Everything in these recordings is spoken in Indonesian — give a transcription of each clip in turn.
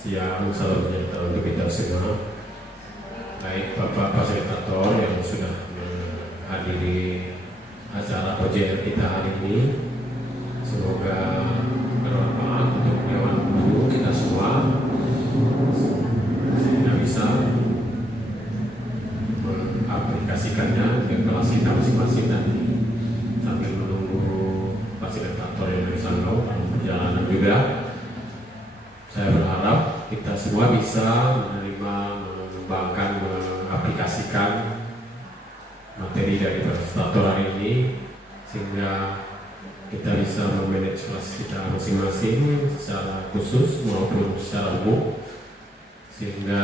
Siang, salam sejahtera untuk kita semua. Baik Bapak Fasilitator yang sudah menghadiri acara OJR kita hari ini, semoga bermanfaat untuk Dewan Guru kita semua, sehingga bisa mengaplikasikannya ke kelas kita masing-masing nanti sambil menunggu fasilitator yang dari Sanggau perjalanan juga. Saya berharap kita semua bisa menerima, mengembangkan, mengaplikasikan materi dari fasilitator hari ini sehingga kita bisa memanage kelas kita masing-masing secara khusus maupun secara umum, sehingga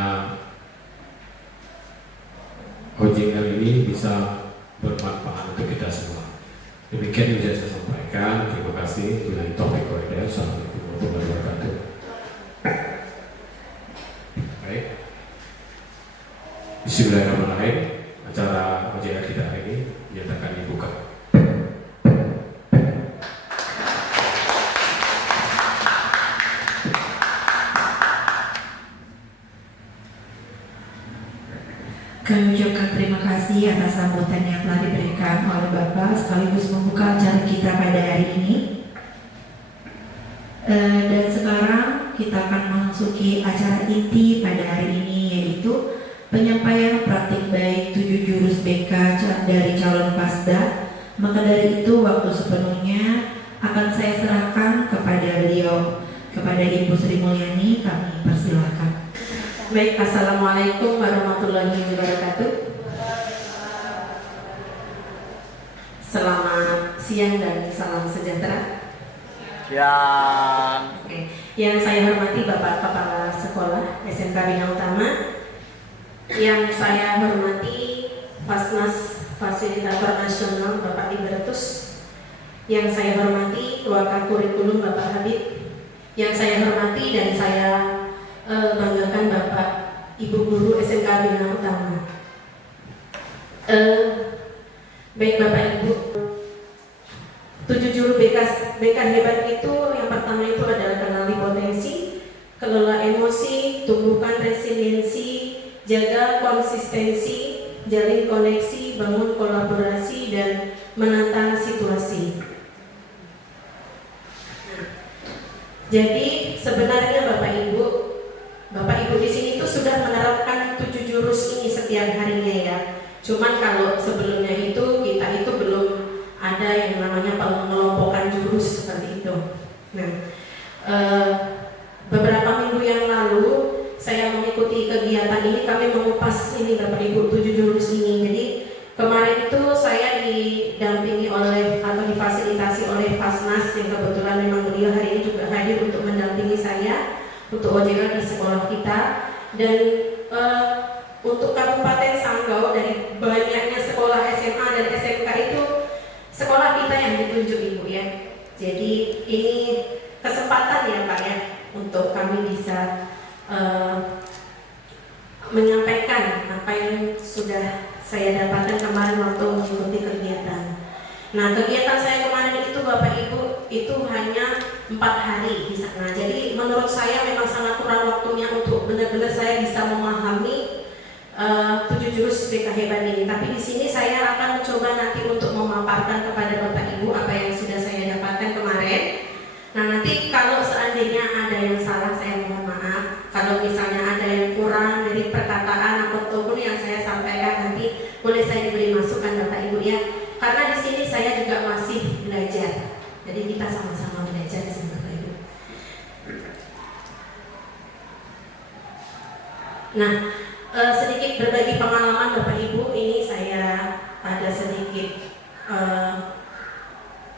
OJR ini bisa bermanfaat untuk kita semua. Demikian yang bisa saya sampaikan. Terima kasih. Bila topik koridor. Assalamualaikum warahmatullahi wabarakatuh. Baik. Bismillahirrahmanirrahim. Acara OJR kita hari ini dinyatakan dibuka. Kami ucapkan terima kasih atas sambutan yang telah diberikan oleh Bapak sekaligus membuka acara kita pada hari ini. Dan sekarang kita akan memasuki acara inti pada hari ini, yaitu penyampaian praktik baik 7 jurus BK dari calon Pasda. Maka dari itu waktu sepenuhnya akan saya serahkan kepada beliau, kepada Ibu Sri Mulyani. Kami persilakan. Baik, Assalamualaikum warahmatullahi wabarakatuh. Selamat siang dan salam sejahtera. Oke. Yang saya hormati Bapak Kepala Sekolah SMK Bina Utama, yang saya hormati Fasnas Fasilitator Nasional Bapak Ibertus, yang saya hormati Wakil Kurikulum Bapak Habib, yang saya hormati dan saya banggakan Bapak Ibu Guru SMK Bina Utama. Baik Bapak Ibu, 7 juru BK hebat itu, yang pertama itu adalah kenali potensi, kelola emosi, tumbuhkan resiliensi, jaga konsistensi, jalin koneksi, bangun kolaborasi, dan menantang situasi. Jadi sebenarnya Bapak Ibu di sini tuh sudah menerapkan 7 jurus ini setiap harinya ya. Cuman kalau sebelumnya itu kita itu belum ada yang namanya pengelompokan jurus seperti itu. Nah, beberapa minggu yang lalu saya mengikuti kegiatan ini, kami mengupas ini Bapak Ibu 7 jurus ini. Jadi kemarin itu saya didampingi oleh atau difasilitasi oleh Fasnas, yang kebetulan memang beliau hari ini juga hadir untuk mendampingi saya untuk OJR di sekolah kita. Dan untuk Kabupaten Sanggau, dari banyaknya sekolah SMA dan SMK itu sekolah kita yang ditunjuk Ibu ya. Jadi ini kesempatan ya Pak ya untuk kami bisa menyampaikan apa yang sudah saya dapatkan kemarin waktu mengikuti kegiatan. Nah, kegiatan saya kemarin itu Bapak Ibu itu hanya 4 hari di sana. Jadi menurut saya memang sangat kurang waktunya untuk benar-benar saya bisa memahami 7 jurus BK hebat ini. Tapi di sini saya akan mencoba nanti untuk memaparkan kepada Bapak Ibu apa yang sudah saya dapatkan kemarin. Nah, nanti kalau seandainya ada yang salah saya mohon maaf. Kalau misalnya ada yang kurang dari perkataan ataupun yang saya sampaikan, nanti boleh saya diberi masukan Bapak Ibu ya. Karena di sini saya juga masih belajar. Jadi kita sama-sama belajar di sini Bapak Ibu. Nah, sedikit berbagi pengalaman Bapak Ibu. Ini saya ada sedikit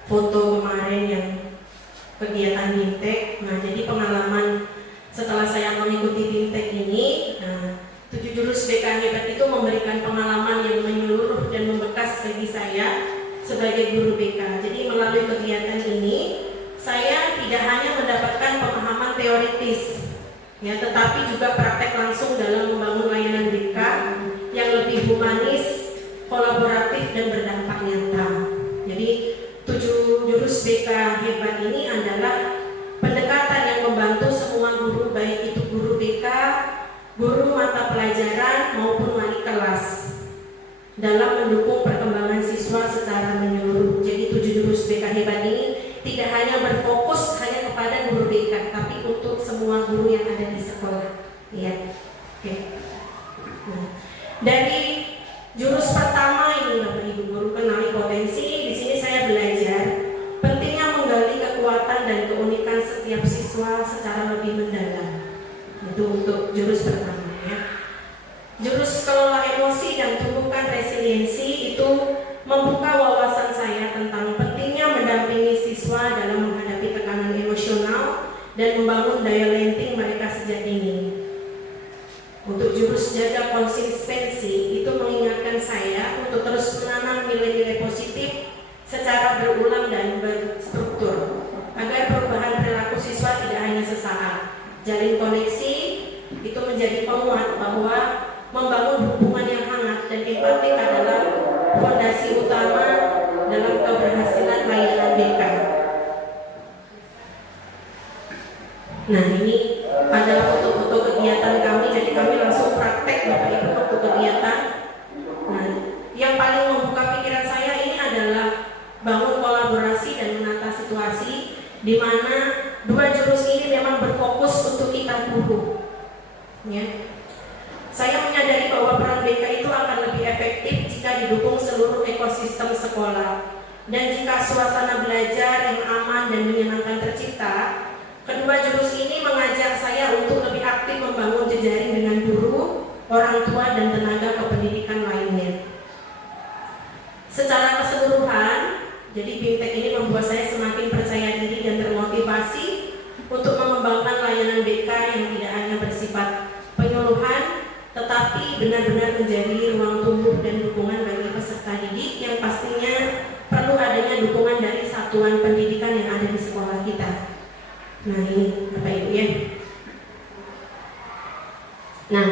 foto kemarin yang kegiatan BIMTEK. Nah, jadi pengalaman setelah saya mengikuti BIMTEK ini, 7 jurus BK hebat itu memberikan pengalaman yang menyeluruh dan membekas bagi saya sebagai guru BK. Jadi melalui kegiatan ini saya tidak hanya mendapatkan pemahaman teoritis ya, tetapi juga praktek langsung dalam membangun layanan BK yang lebih humanis, kolaboratif, dan berdampak nyata. Jadi 7 jurus BK hebat ini adalah pendekatan yang membantu semua guru, baik itu guru guru mata pelajaran maupun wali kelas dalam mendukung perkembangan siswa secara menyeluruh. Jadi 7 jurus BK hebat ini tidak hanya berfokus hanya kepada guru BK, tapi untuk semua guru yang ada di sekolah. Ya, oke. Nah, dari jurus pertama ini Bapak Ibu guru, kenali potensi. Di sini saya belajar pentingnya menggali kekuatan dan keunikan setiap siswa secara lebih mendalam. Itu untuk jurus pertama ya. Jurus kelola emosi dan tumbuhkan resiliensi itu membuka wawasan saya tentang pentingnya mendampingi siswa dalam menghadapi tekanan emosional dan membangun daya lenting mereka sejak dini. Untuk jurus jaga konsistensi itu mengingatkan saya untuk terus menanam nilai-nilai positif secara berulang dan berstruktur agar perubahan perilaku siswa tidak hanya sesaat. Jalin koneksi itu menjadi penguat bahwa membangun hubungan yang hangat dan empatik adalah fondasi utama dalam keberhasilan layanan BK. Nah, ini adalah foto-foto kegiatan kami, jadi kami langsung praktek Bapak Ibu waktu kegiatan. Nah, yang paling membuka pikiran saya ini adalah bangun kolaborasi dan menata situasi, di mana 2 jurus ini memang berfokus untuk kita guru. Ya. Saya menyadari bahwa peran BK itu akan lebih efektif jika didukung seluruh ekosistem sekolah, dan jika suasana belajar yang aman dan menyenangkan tercipta. Kedua jurus ini mengajak saya untuk lebih aktif membangun jejaring dengan guru, orang tua, dan tenaga kependidikan lainnya. Secara keseluruhan, jadi BIMTEK ini membuat saya semakin percaya diri dan termotivasi untuk mengembangkan layanan BK yang tidak hanya bersifat penyuluhan, tetapi benar-benar menjadi ruang tumbuh dan dukungan bagi peserta didik yang pastinya perlu adanya dukungan dari satuan pendidikan yang ada di sekolah kita. Nah, ini Bapak Ibu ya. Nah,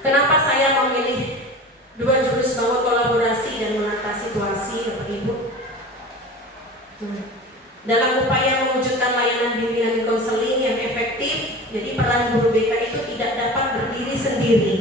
kenapa saya memilih 2 jurus bangun kolaborasi dan menata situasi Bapak Ibu? Dalam upaya mewujudkan layanan bimbingan konseling yang efektif, jadi peran guru BK itu tidak dapat berdiri sendiri.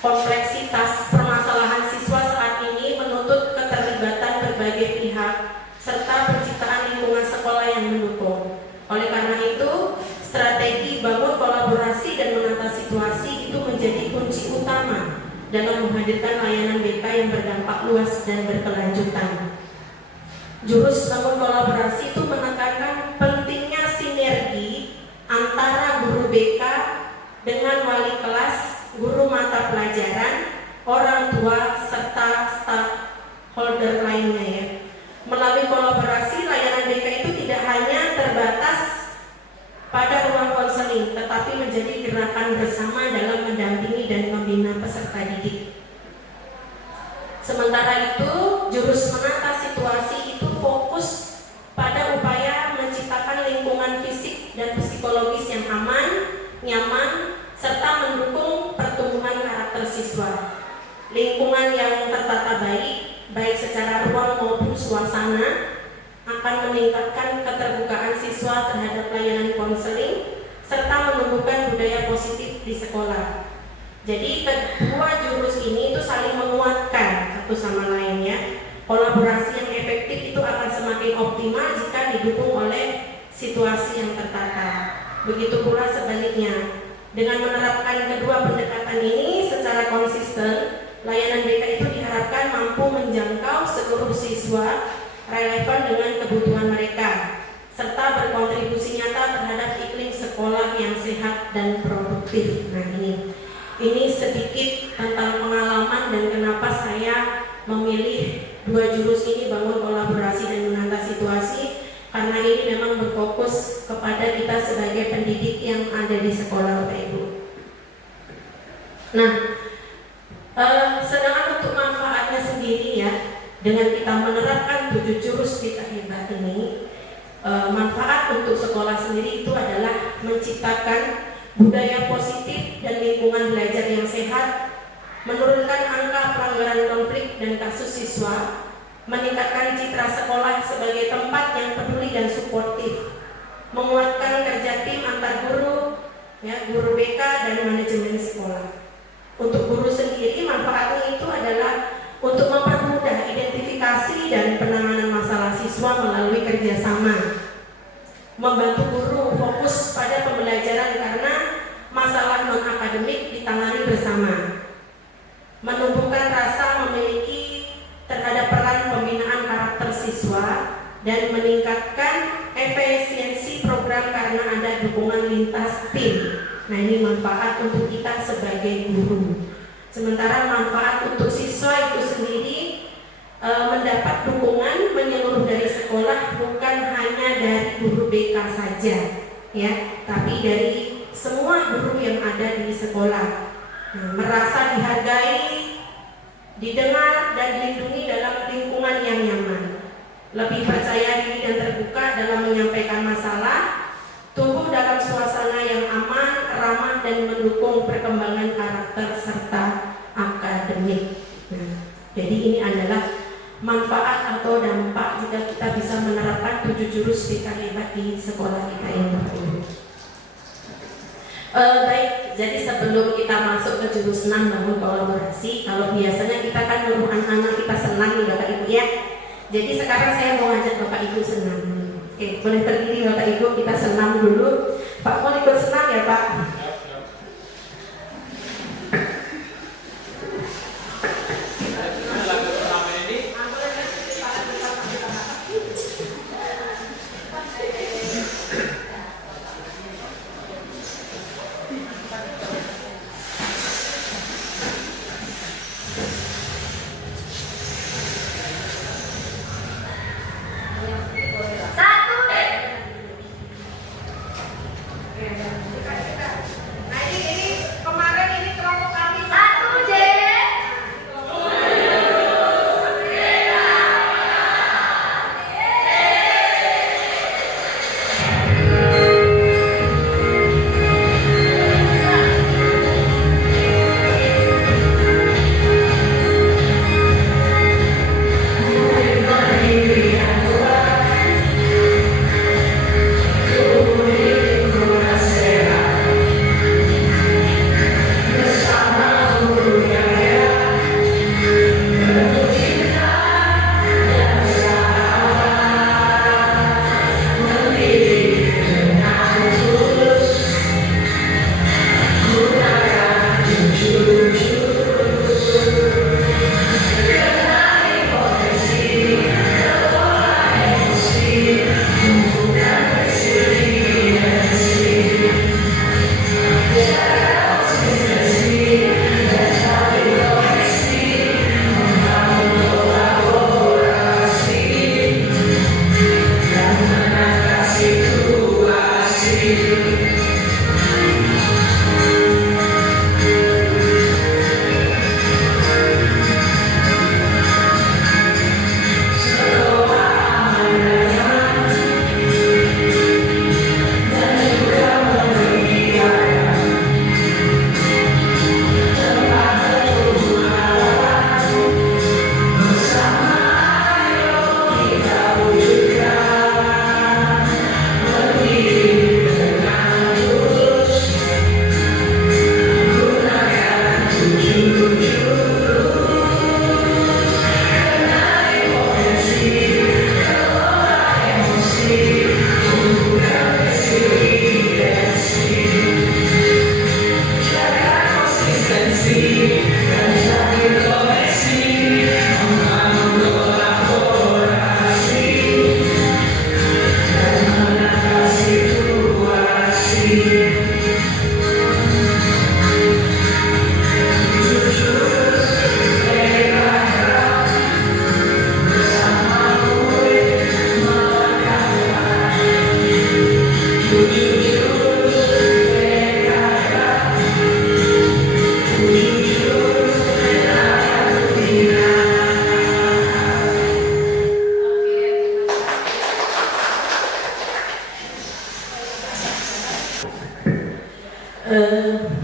Kompleksitas permasalahan siswa saat ini menuntut keterlibatan berbagai pihak serta penciptaan lingkungan sekolah yang mendukung. Oleh karena itu, strategi bangun kolaborasi dan menata situasi itu menjadi kunci utama dalam menghadirkan layanan BK yang berdampak luas dan berkelanjutan. Jurus bangun kolaborasi itu menekankan pentingnya sinergi antara guru BK dengan wali kelas, guru mata pelajaran, orang tua, serta stakeholder lainnya ya. Melalui kolaborasi, layanan BK itu tidak hanya terbatas pada ruang konseling, tetapi menjadi gerakan bersama dalam mendampingi dan membina peserta didik. Sementara itu, jurus menata situasi itu fokus pada upaya menciptakan lingkungan fisik dan psikologis yang aman, nyaman, serta mendukung pertumbuhan karakter siswa. Lingkungan yang tertata baik secara ruang maupun suasana, akan meningkatkan keterbukaan siswa terhadap layanan konseling serta menumbuhkan budaya positif di sekolah. Jadi kedua jurus ini itu saling menguatkan satu sama lainnya. Kolaborasi yang efektif itu akan semakin optimal jika didukung oleh situasi yang tertata. Begitu pula sebaliknya. Dengan menerapkan kedua pendekatan ini secara konsisten, layanan BK itu diharapkan mampu menjangkau seluruh siswa relevan dengan kebutuhan mereka, serta berkontribusi nyata terhadap iklim sekolah yang sehat dan produktif. Nah, ini sedikit tentang pengalaman dan kenapa saya memilih 2 jurus ini, bangun kolaborasi dan menata situasi, karena ini memang berfokus kepada kita sebagai pendidik yang ada di sekolah Bapak Ibu. Nah, sedangkan untuk manfaatnya sendiri ya, dengan kita menerapkan 7 jurus kita hebat ini, manfaat untuk sekolah sendiri itu adalah menciptakan budaya positif dan lingkungan belajar yang sehat, menurunkan angka pelanggaran konflik dan kasus siswa, meningkatkan citra sekolah sebagai tempat yang peduli dan suportif, menguatkan kerja tim antar guru, ya, guru BK masalah non-akademik ditangani bersama, menumbuhkan rasa memiliki terhadap peran pembinaan karakter siswa, dan meningkatkan efisiensi program karena ada dukungan lintas tim. Nah, ini manfaat untuk kita sebagai guru. Sementara manfaat untuk siswa itu sendiri mendapat dukungan menyeluruh dari sekolah, bukan hanya dari guru BK saja, ya, tapi dari semua guru yang ada di sekolah. Merasa dihargai, didengar, dan dilindungi dalam lingkungan yang nyaman, lebih percaya diri dan terbuka dalam menyampaikan masalah, tumbuh dalam suasana yang aman, ramah, dan mendukung perkembangan karakter serta akademik. Jadi ini adalah manfaat atau dampak jika kita bisa menerapkan 7 jurus BK hebat di sekolah kita yang Bapak-Ibu. Baik, jadi sebelum kita masuk ke jurus 6 bangun kolaborasi, kalau biasanya kita kan nyuruh anak-anak kita senang nih Bapak-Ibu ya. Jadi sekarang saya mau ngajak Bapak-Ibu senam. Oke, boleh berdiri Bapak-Ibu, kita senam dulu. Pak, mau ikut senam ya Pak?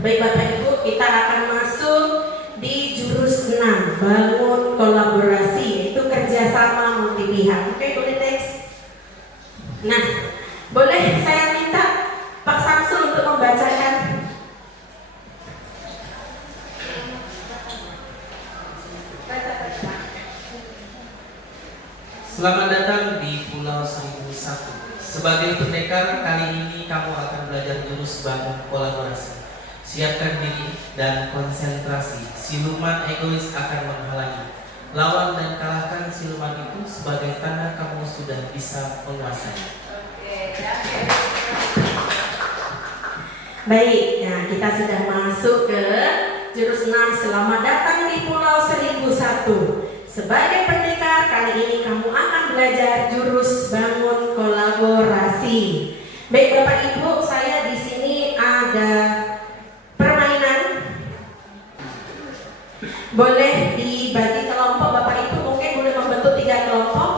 Baik Bapak Ibu, kita akan masuk di jurus 6, bangun kolaborasi, itu kerjasama multi pihak. Oke, boleh next. Nah, boleh saya minta Pak Samsul untuk membacakan. Selamat datang di Pulau Seribu Satu. Sebagai pendekar, kali ini kamu akan belajar jurus bangun kolaborasi. Siapkan diri dan konsentrasi. Siluman egois akan menghalangi. Lawan dan kalahkan siluman itu sebagai tanda kamu sudah bisa menguasai. Baik, nah kita sudah masuk ke jurus 6. Selamat datang di Pulau 1001. Sebagai pendekar, kali ini kamu akan belajar jurus bangun kolaborasi. Baik Bapak Ibu, saya di sini ada permainan. Boleh dibagi kelompok, Bapak Ibu mungkin boleh membentuk 3 kelompok.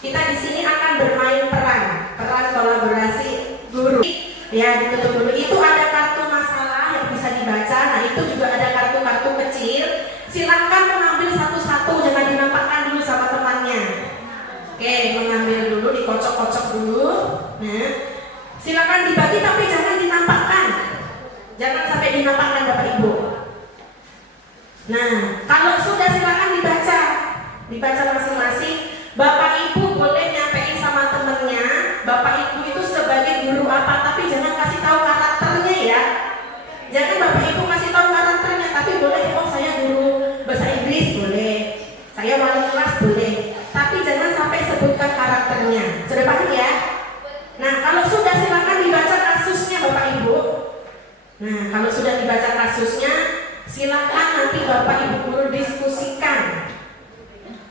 Kita di sini akan bermain peran kolaborasi guru. Ya, ditutup dulu. Itu ada kartu masalah yang bisa dibaca. Nah, itu juga ada kartu-kartu kecil. Silahkan mengambil satu-satu, jangan dinampakkan dulu sama temannya. Oke, mengambil dulu, dikocok-kocok dulu. Nah, silakan dibagi tapi jangan dinampakkan. Jangan sampai dinampakkan Bapak Ibu. Nah, kalau sudah silakan dibaca. Dibaca masing-masing. Bapak Ibu boleh nyampein sama temennya, Bapak Ibu itu sebagai guru apa, tapi jangan kasih tahu karakternya ya. Jangan Bapak Ibu kasih tahu karakternya, tapi boleh, oh saya guru bahasa Inggris boleh, saya wali kelas boleh, tapi jangan sampai sebutkan karakternya. Sudah paham ya? Nah, kalau sudah silakan dibaca kasusnya Bapak Ibu. Nah, kalau sudah dibaca kasusnya, silakan nanti Bapak Ibu guru diskusikan.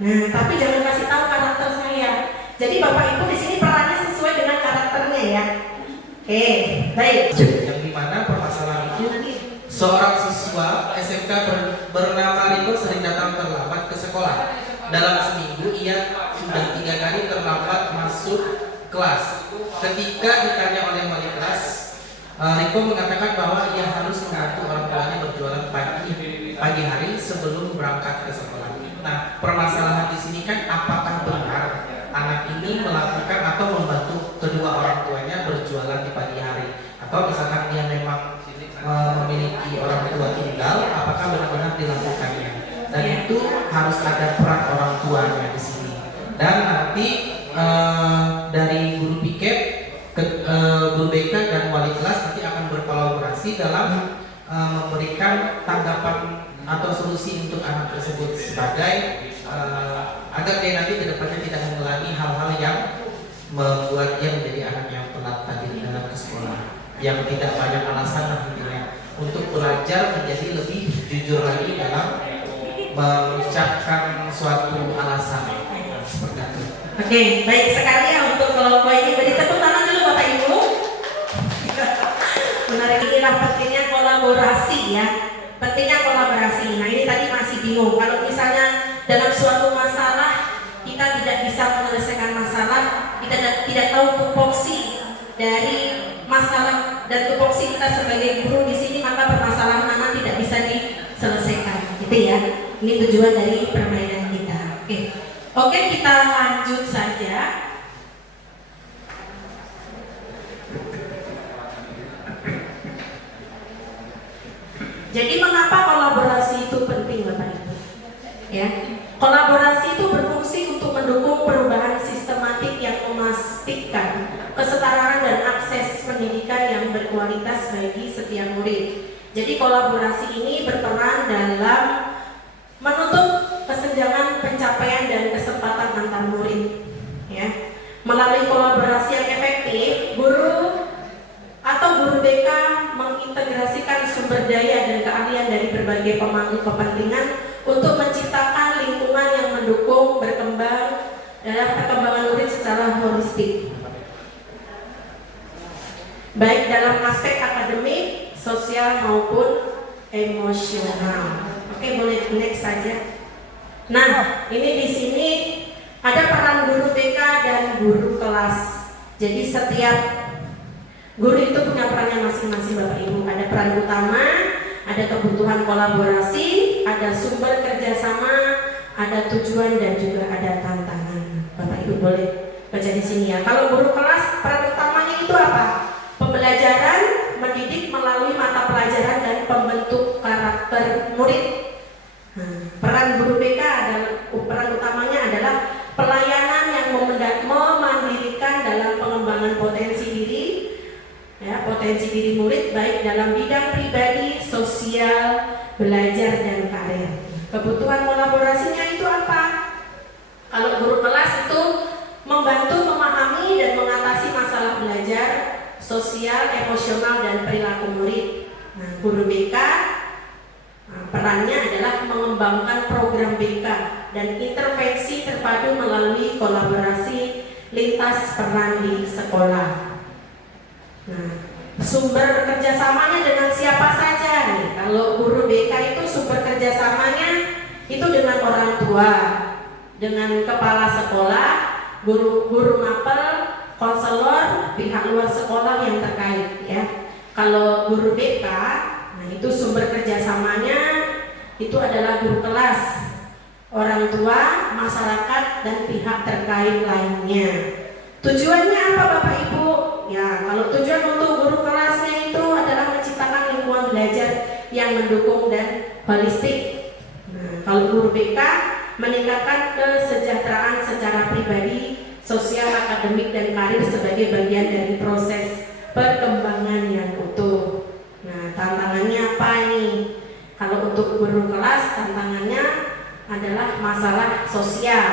Nah, tapi jangan kasih tahu karakter saya. Jadi Bapak Ibu di sini perannya sesuai dengan karakternya ya. Oke, baik. Yang dimana permasalahan itu seorang siswa SMK bernama Riko sering datang terlambat ke sekolah. Dalam seminggu ia sudah 3 kali terlambat masuk kelas. Ketika ditanya oleh wali kelas, Riko mengatakan bahwa ia harus membantu orang tuanya berjualan pagi hari sebelum berangkat ke sekolah. Nah, permasalahan di sini kan apakah benar anak ini melakukan atau membantu kedua orang tuanya berjualan di pagi hari, atau misalkan dia memang memiliki orang tua tunggal, apakah benar-benar dilakukannya? Dan itu harus ada peran orang tuanya di sini. Dan nanti dari guru piket, guru BK dan wali kelas nanti akan berkolaborasi dalam memberikan tanggapan atau solusi untuk anak tersebut sebagai agar dia nanti ke depannya tidak mengulangi hal-hal yang membuat dia menjadi anak yang telat tadi dalam ke sekolah, yang tidak banyak alasan nantinya untuk belajar menjadi lebih jujur lagi dalam mengucapkan suatu alasan seperti itu. Oke, baik sekali ya untuk kelompok ini. Beri tepuk tangan dulu Bapak Ibu. Menarik, ini pentingnya kolaborasi ya. Pentingnya kolaborasi. Nah, ini tadi masih bingung. Kalau misalnya dalam suatu masalah kita tidak bisa menyelesaikan masalah, kita tidak tahu tupoksi dari masalah dan tupoksi kita sebagai guru di sini, maka permasalahan anak tidak bisa diselesaikan. Gitu ya. Ini tujuan dari permainan kita. Oke, kita lanjut saja. Jadi mengapa kolaborasi itu penting Bapak Ibu? Ya, kolaborasi itu berfungsi untuk mendukung perubahan sistematik yang memastikan kesetaraan dan akses pendidikan yang berkualitas bagi setiap murid. Jadi kolaborasi ini berperan dalam menutup kesenjangan pencapaian dan kesempatan antar murid. Ya, melalui kolaborasi yang efektif, guru atau guru BK mengintegrasikan sumber daya dan keahlian dari berbagai pemangku kepentingan untuk menciptakan lingkungan yang mendukung berkembang dalam perkembangan murid secara holistik, baik dalam aspek akademik, sosial maupun emosional. Oke, boleh next saja. Nah, ini di sini ada peran guru BK dan guru kelas. Jadi setiap guru itu punya perannya masing-masing Bapak Ibu. Ada peran utama, ada kebutuhan kolaborasi, ada sumber kerjasama, ada tujuan dan juga ada tantangan. Bapak Ibu boleh baca di sini ya. Kalau guru kelas, peran utamanya itu apa? Pembelajaran, mendidik melalui mata pelajaran dan pembentuk karakter murid. Peran guru BK adalah peran utamanya adalah pelayanan yang memandirikan dalam pengembangan potensi diri, ya, potensi diri murid baik dalam bidang pribadi, sosial, belajar dan karir. Kebutuhan kolaborasinya itu apa? Kalau guru kelas itu membantu memahami dan mengatasi masalah belajar, sosial, emosional dan perilaku murid. Nah, guru BK perannya adalah mengembangkan program BK dan intervensi terpadu melalui kolaborasi lintas peran di sekolah. Nah, sumber kerjasamanya dengan siapa saja nih? Kalau guru BK itu sumber kerjasamanya itu dengan orang tua, dengan kepala sekolah, guru mapel, konselor, pihak luar sekolah yang terkait ya. Kalau guru BK, nah itu sumber kerjasamanya itu adalah guru kelas, orang tua, masyarakat dan pihak terkait lainnya. Tujuannya apa Bapak Ibu? Ya, kalau tujuan untuk guru kelasnya itu adalah menciptakan lingkungan belajar yang mendukung dan holistik. Nah, kalau guru BK meningkatkan kesejahteraan secara pribadi, sosial, akademik dan karir sebagai bagian dari proses perkembangan yang utuh. Nah, tantangannya apa ini? Kalau untuk guru kelas, tantangannya adalah masalah sosial,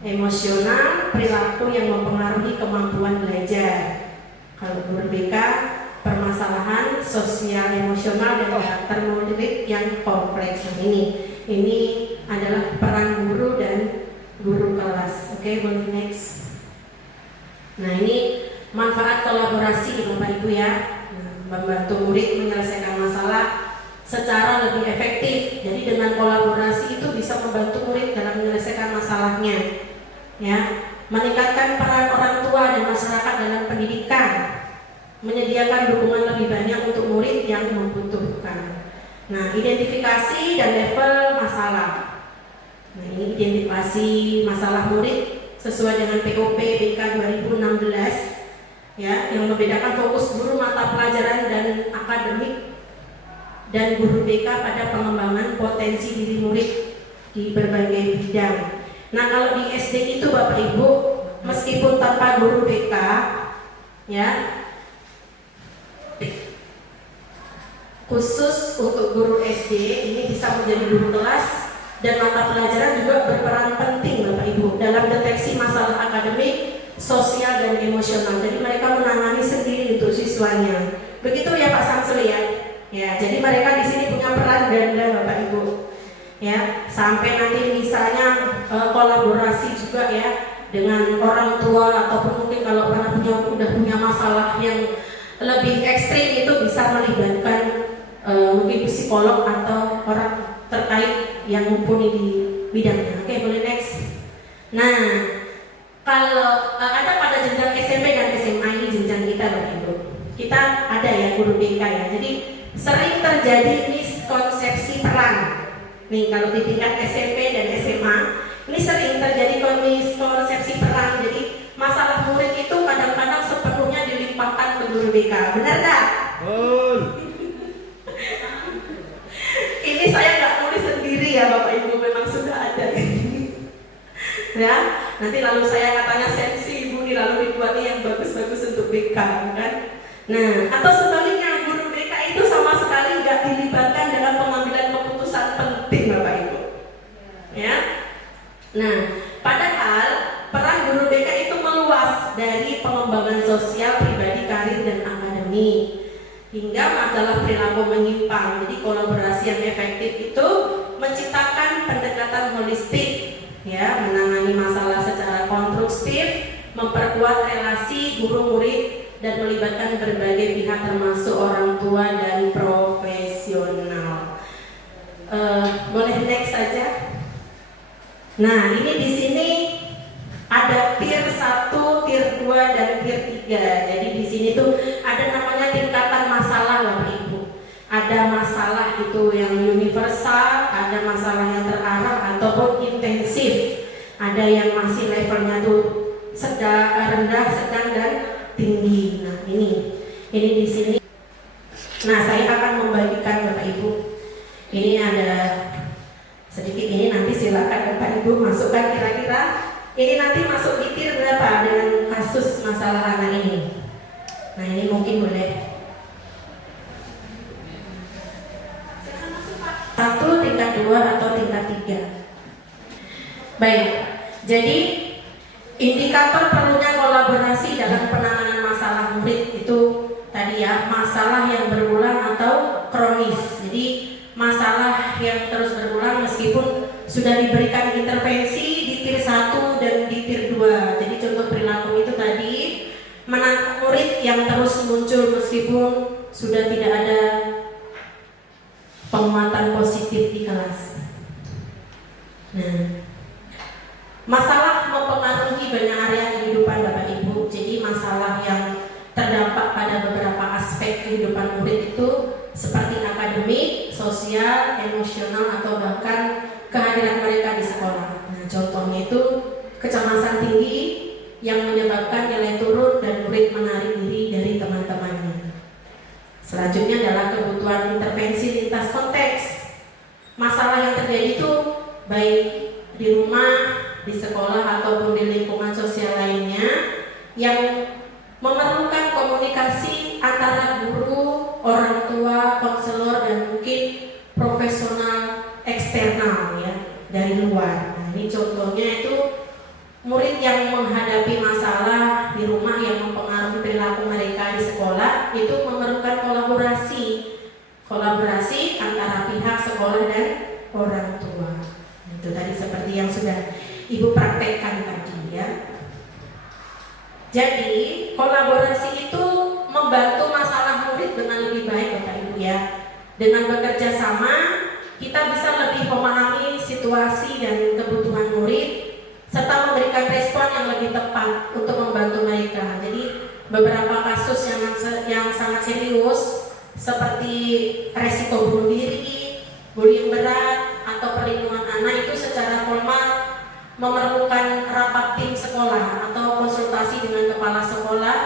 emosional, perilaku yang mempengaruhi kemampuan belajar. Kalau guru BK, permasalahan sosial, emosional dan karakter murid yang kompleks. Ini adalah peran guru dan guru kelas. Oke, boleh next. Nah, ini manfaat kolaborasi Bapak Ibu ya. Membantu murid menyelesaikan masalah secara lebih efektif. Jadi dengan kolaborasi itu bisa membantu murid dalam menyelesaikan masalahnya. Ya, meningkatkan peran orang tua dan masyarakat dalam pendidikan, menyediakan dukungan lebih banyak untuk murid yang membutuhkan. Nah, identifikasi dan level masalah. Nah, ini identifikasi masalah murid sesuai dengan POP BK 2016 ya, yang membedakan fokus guru mata pelajaran dan akademik dan guru BK pada pengembangan potensi diri murid di berbagai bidang. Nah, kalau di SD itu Bapak Ibu, meskipun tanpa guru BK ya, khusus untuk guru SD ini bisa menjadi guru kelas dan mata pelajaran juga berperan penting Bapak Ibu dalam deteksi masalah akademik, sosial dan emosional. Jadi mereka menangani sendiri untuk siswanya. Begitu ya Pak Samsul ya. Ya, jadi mereka di sini punya peran ganda Bapak Ibu. Ya, sampai nanti misalnya kolaborasi juga ya dengan orang tua ataupun mungkin kalau anak udah punya masalah yang lebih ekstrim itu bisa melibatkan mungkin psikolog atau orang terkait yang mumpuni di bidangnya. Oke, boleh next. Nah, kalau ada pada jenjang SMP dan SMA ini jenjang kita Bapak Ibu, kita ada ya guru BK ya. Jadi sering terjadi miskonsepsi peran. Nih kalau di tingkat SMP dan SMA ini sering terjadi miskonsepsi peran. Jadi masalah murid itu kadang-kadang sepenuhnya dilimpahkan ke guru BK. Benar tak? Ini saya nggak nulis sendiri ya Bapak Ibu, memang sudah ada. Ya, nanti lalu saya katanya sensi Ibu nih lalu dibuatnya yang bagus-bagus untuk BK kan. Nah, atau sebaliknya guru BK itu sama sekali nggak dilibatkan dalam pengambilan keputusan penting Bapak Ibu. Ya. Nah, padahal peran guru BK itu meluas dari pengembangan sosial, pribadi, karir dan akademik hingga masalah perilaku menyimpang. Jadi kolaborasi yang efektif itu menciptakan pendekatan holistik ya, menangani masalah secara konstruktif, memperkuat relasi guru murid dan melibatkan berbagai pihak termasuk orang tua dan profesional. Boleh next saja. Nah, ini di sini ada tier 1, tier 2 dan tier 3. Jadi di sini tuh ada namanya tingkatan masalah Bapak Ibu. Ada masalah itu yang universal, ada masalah yang terarah ataupun intensif. Ada yang masih levelnya tuh sedang, rendah, sedang dan tinggi. Nah, ini di sini. Nah, saya akan membagikan Bapak Ibu. Ini ada sedikit, ini nanti silakan Bapak Ibu masukkan kira-kira ini nanti masuk di tier berapa dengan kasus masalah anak ini. Nah, ini mungkin boleh. 2 atau tingkat 3. Baik, jadi indikator perlunya kolaborasi dalam penanganan masalah murid itu tadi ya, masalah yang berulang atau kronis. Jadi masalah yang terus berulang meskipun sudah diberikan intervensi di tier 1 dan di tier 2. Jadi contoh perilaku itu tadi, menangkap murid yang terus muncul meskipun sudah tidak ada penguatan positif di kelas. Nah, masalah mempengaruhi banyak area kehidupan Bapak Ibu. Jadi masalah yang terdampak pada beberapa aspek kehidupan murid itu seperti akademik, sosial, emosional, atau bahkan kehadiran mereka di sekolah. Nah, contohnya itu kecemasan tinggi yang menyebabkan nilai turun dan murid menarik diri dari teman-temannya. Selanjutnya adalah kebutuhan intervensi lintas konteks. Masalah yang terjadi itu baik di rumah, di sekolah, ataupun di lingkungan sosial lainnya yang memerlukan komunikasi antara guru, orang tua, konselor, dan mungkin profesional eksternal ya dari luar. Nah, ini contohnya itu murid yang menghadapi masalah di rumah yang mempengaruhi perilaku mereka di sekolah itu memerlukan kolaborasi antara pihak sekolah dan orang tua. Itu tadi seperti yang sudah Ibu praktekkan tadi ya. Jadi kolaborasi itu membantu masalah murid dengan lebih baik Bapak Ibu ya. Dengan bekerja sama kita bisa lebih memahami situasi dan kebutuhan murid serta memberikan respon yang lebih tepat untuk membantu mereka. Jadi beberapa kasus yang sangat serius seperti resiko bunuh diri, bullying berat, atau perlindungan anak itu secara formal memerlukan rapat tim sekolah atau konsultasi dengan kepala sekolah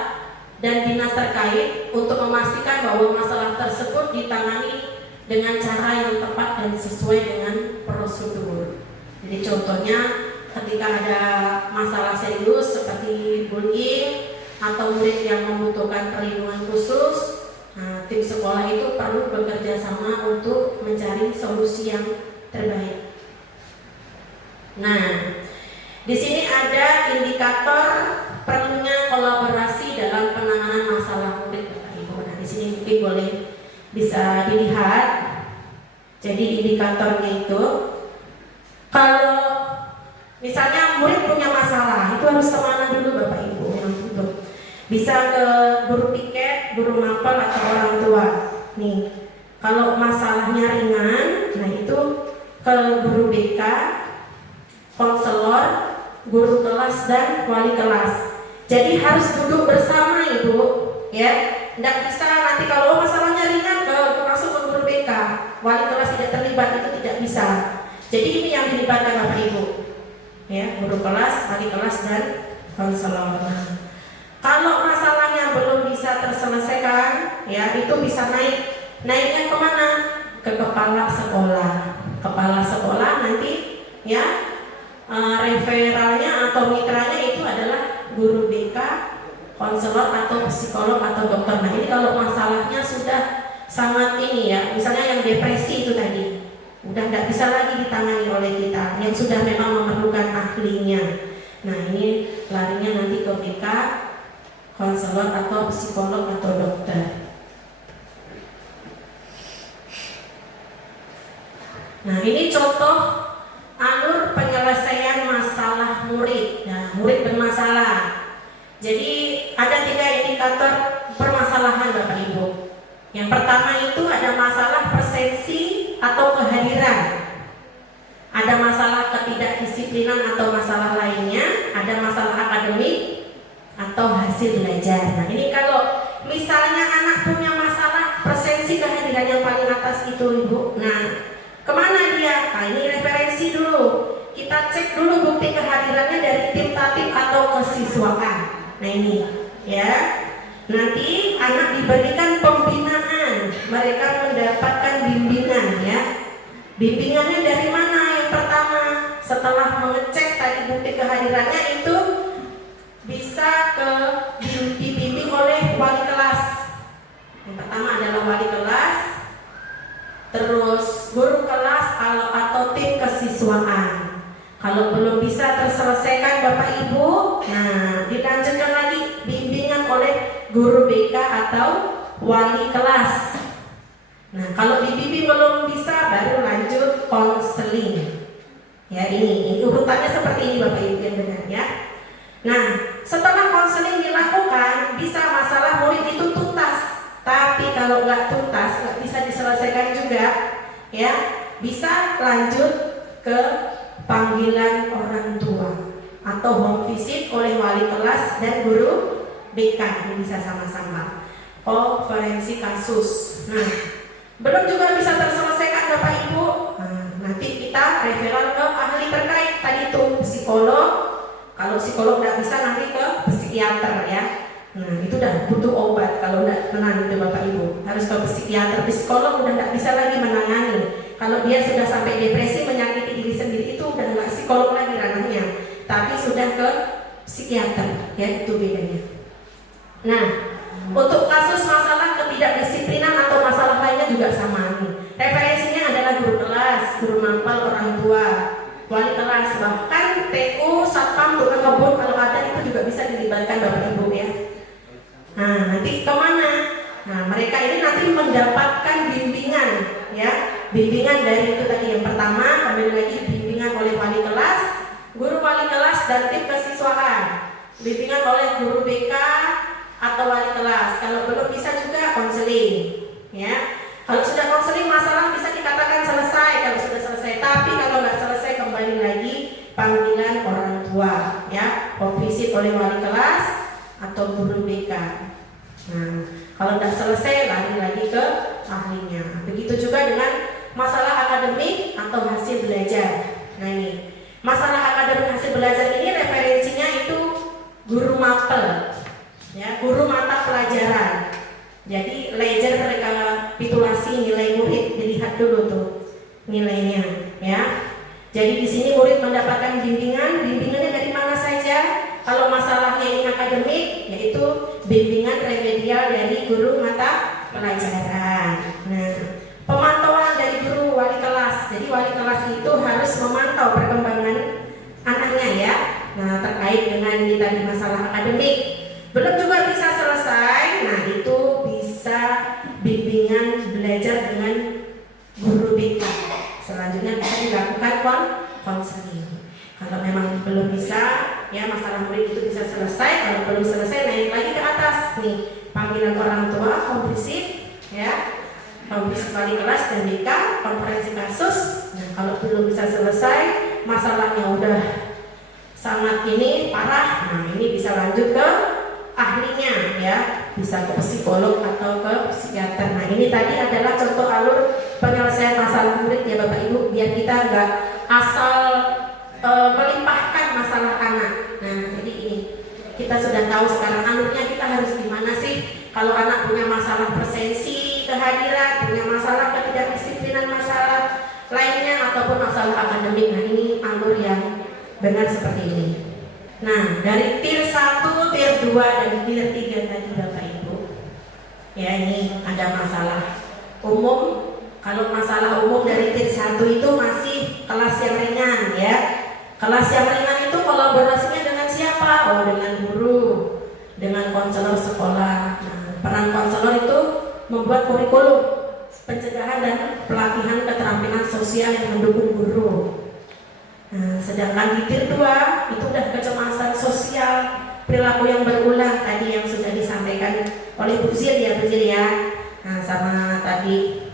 dan dinas terkait untuk memastikan bahwa masalah tersebut ditangani dengan cara yang tepat dan sesuai dengan prosedur. Jadi contohnya ketika ada masalah serius seperti bullying atau murid yang membutuhkan perlindungan khusus, nah, tim sekolah itu perlu bekerja sama untuk mencari solusi yang terbaik. Nah, di sini ada indikator perlunya kolaborasi dalam penanganan masalah murid Bapak Ibu. Nah, di sini mungkin boleh bisa dilihat. Jadi indikatornya itu kalau misalnya murid punya masalah, itu harus kemana dulu Bapak Ibu? Bisa ke guru piket, guru mapel, atau orang tua. Nih, kalau masalahnya ringan, nah itu ke guru BK, konselor, guru kelas, dan wali kelas. Jadi harus duduk bersama Ibu, ya. Tidak bisa nanti kalau masalahnya ringan masuk ke guru BK, wali kelas tidak terlibat, itu tidak bisa. Jadi ini yang dilibatkan Bapak Ibu, ya, guru kelas, wali kelas, dan konselor. Kalau masalahnya belum bisa terselesaikan, ya itu bisa naiknya kemana? Ke kepala sekolah. Kepala sekolah nanti, ya referralnya atau mitranya itu adalah guru BK, konselor atau psikolog atau dokter. Nah ini kalau masalahnya sudah sangat ini ya, misalnya yang depresi itu tadi, udah tidak bisa lagi ditangani oleh kita, yang sudah memang memerlukan ahlinya. Nah ini larinya nanti ke BK, konselor atau psikolog atau dokter. Nah ini contoh alur penyelesaian masalah murid. Nah murid bermasalah. Jadi ada 3 indikator permasalahan Bapak Ibu. Yang pertama itu ada masalah presensi atau kehadiran. Ada masalah ketidakdisiplinan atau masalah lainnya. Ada masalah akademik atau hasil belajar. Nah ini kalau misalnya anak punya masalah presensi kehadiran yang paling atas itu Ibu, nah kemana dia? Nah ini referensi dulu, kita cek dulu bukti kehadirannya dari tim tatip atau kesiswaan. Nah ini ya, nanti anak diberikan pembinaan, mereka mendapatkan bimbingan ya. Bimbingannya dari mana? Yang pertama setelah mengecek tadi bukti kehadirannya itu bisa dibimbing oleh wali kelas. Yang pertama adalah wali kelas, terus guru kelas atau kesiswaan. Kalau belum bisa terselesaikan Bapak Ibu, nah dilanjutkan lagi bimbingan oleh guru BK atau wali kelas. Nah kalau dibimbing belum bisa, baru lanjut konseling. Ya ini urutannya seperti ini Bapak Ibu yang benar ya. Nah setelah konseling dilakukan, bisa masalah murid itu tuntas. Tapi kalau nggak tuntas, nggak bisa diselesaikan juga, ya bisa lanjut ke panggilan orang tua atau home visit oleh wali kelas dan guru BK. Ini bisa sama-sama konferensi kasus. Nah belum juga bisa terselesaikan Bapak Ibu, nanti kita referal ke ahli terkait tadi itu psikolog. Kalau psikolog nggak bisa, nanti ke psikiater ya. Nah itu udah butuh obat. Kalau nggak menang itu Bapak Ibu, harus ke psikiater. Psikolog udah nggak bisa lagi menangani. Kalau dia sudah sampai depresi, menyakiti diri sendiri, itu udah nggak psikolog lagi ranahnya, tapi sudah ke psikiater ya, itu bedanya. Nah untuk kasus masalah ketidakdisiplinan atau masalah lainnya juga sama nih. Referensinya adalah guru kelas, guru mapel, orang tua, wali kelas, bahkan TU, satpam, tukang kebun kalau ada itu juga bisa dilibatkan Bapak Ibu ya. Nah nanti kemana? Nah mereka ini nanti mendapatkan bimbingan ya, bimbingan dari itu tadi yang pertama, kembali lagi bimbingan oleh wali kelas, guru wali kelas dan tim kesiswaan, bimbingan oleh guru BK atau wali kelas. Kalau belum bisa juga konseling ya. Kalau sudah konseling masalah bisa dikatakan selesai kalau sudah selesai, tapi kalau nggak selesai kembali lagi panggilan orang tua ya, visit oleh wali kelas atau guru BK. Nah kalau sudah selesai lari lagi ke ahlinya. Begitu juga dengan masalah akademik atau hasil belajar. Nah ini masalah akademik hasil belajar ini referensinya itu guru mapel ya, guru mata pelajaran. Jadi ledger rekapitulasi nilai murid, dilihat dulu tuh nilainya ya. Jadi di sini murid mendapatkan bimbingannya dari mana saja. Kalau masalahnya ini akademik, yaitu bimbingan remedial dari guru mata pelajaran. Nah, pemantauan dari guru wali kelas. Jadi wali kelas itu harus memantau perkembangan anaknya ya. Nah, terkait dengan tadi masalah akademik. Belum juga bisa selesai, nah itu bisa bimbingan belajar dengan guru BK. Selanjutnya bisa dilakukan konseling. Kalau memang belum bisa, ya masalah murid itu bisa selesai. Kalau belum selesai, naik lagi ke atas nih, panggilan orang tua, konvisit, ya, konvisit wali kelas dan BK, konferensi kasus. Nah kalau belum bisa selesai, masalahnya udah sangat ini parah, nah ini bisa lanjut ke ahlinya ya, bisa ke psikolog atau ke psikiater. Nah ini tadi adalah contoh alur penyelesaian masalah murid ya Bapak Ibu, biar kita nggak asal melimpahkan masalah anak. Nah jadi ini kita sudah tahu sekarang alurnya kita harus gimana sih kalau anak punya masalah presensi kehadiran, punya masalah ketidakdisiplinan, masalah lainnya ataupun masalah akademik. Nah ini alur yang benar seperti ini. Nah, dari tier 1, tier 2, dan tier 3 tadi Bapak Ibu. Ya, ini ada masalah umum. Kalau masalah umum dari tier 1 itu masih kelas yang ringan ya. Kelas yang ringan itu kolaborasinya dengan siapa? Oh, dengan guru, dengan konselor sekolah. Nah, peran konselor itu membuat kurikulum pencegahan dan pelatihan keterampilan sosial yang mendukung guru. Nah, sedangkan di tier 2 itu udah kecemasan sosial, perilaku yang berulang tadi yang sudah disampaikan oleh Bu Zil ya. Nah, sama tadi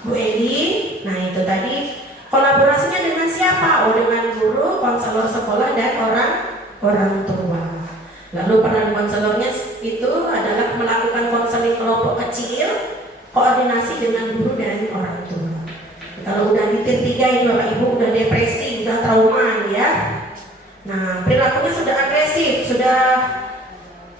Bu Edi. Nah, itu tadi kolaborasinya dengan siapa? Oh, dengan guru, konselor sekolah dan orang tua. Lalu peran konselornya itu adalah melakukan konseling kelompok kecil, koordinasi dengan guru dan orang tua. Kalau udah di tier 3 ini Bapak Ibu udah depresi, udah trauma ya. Nah perilakunya sudah agresif, sudah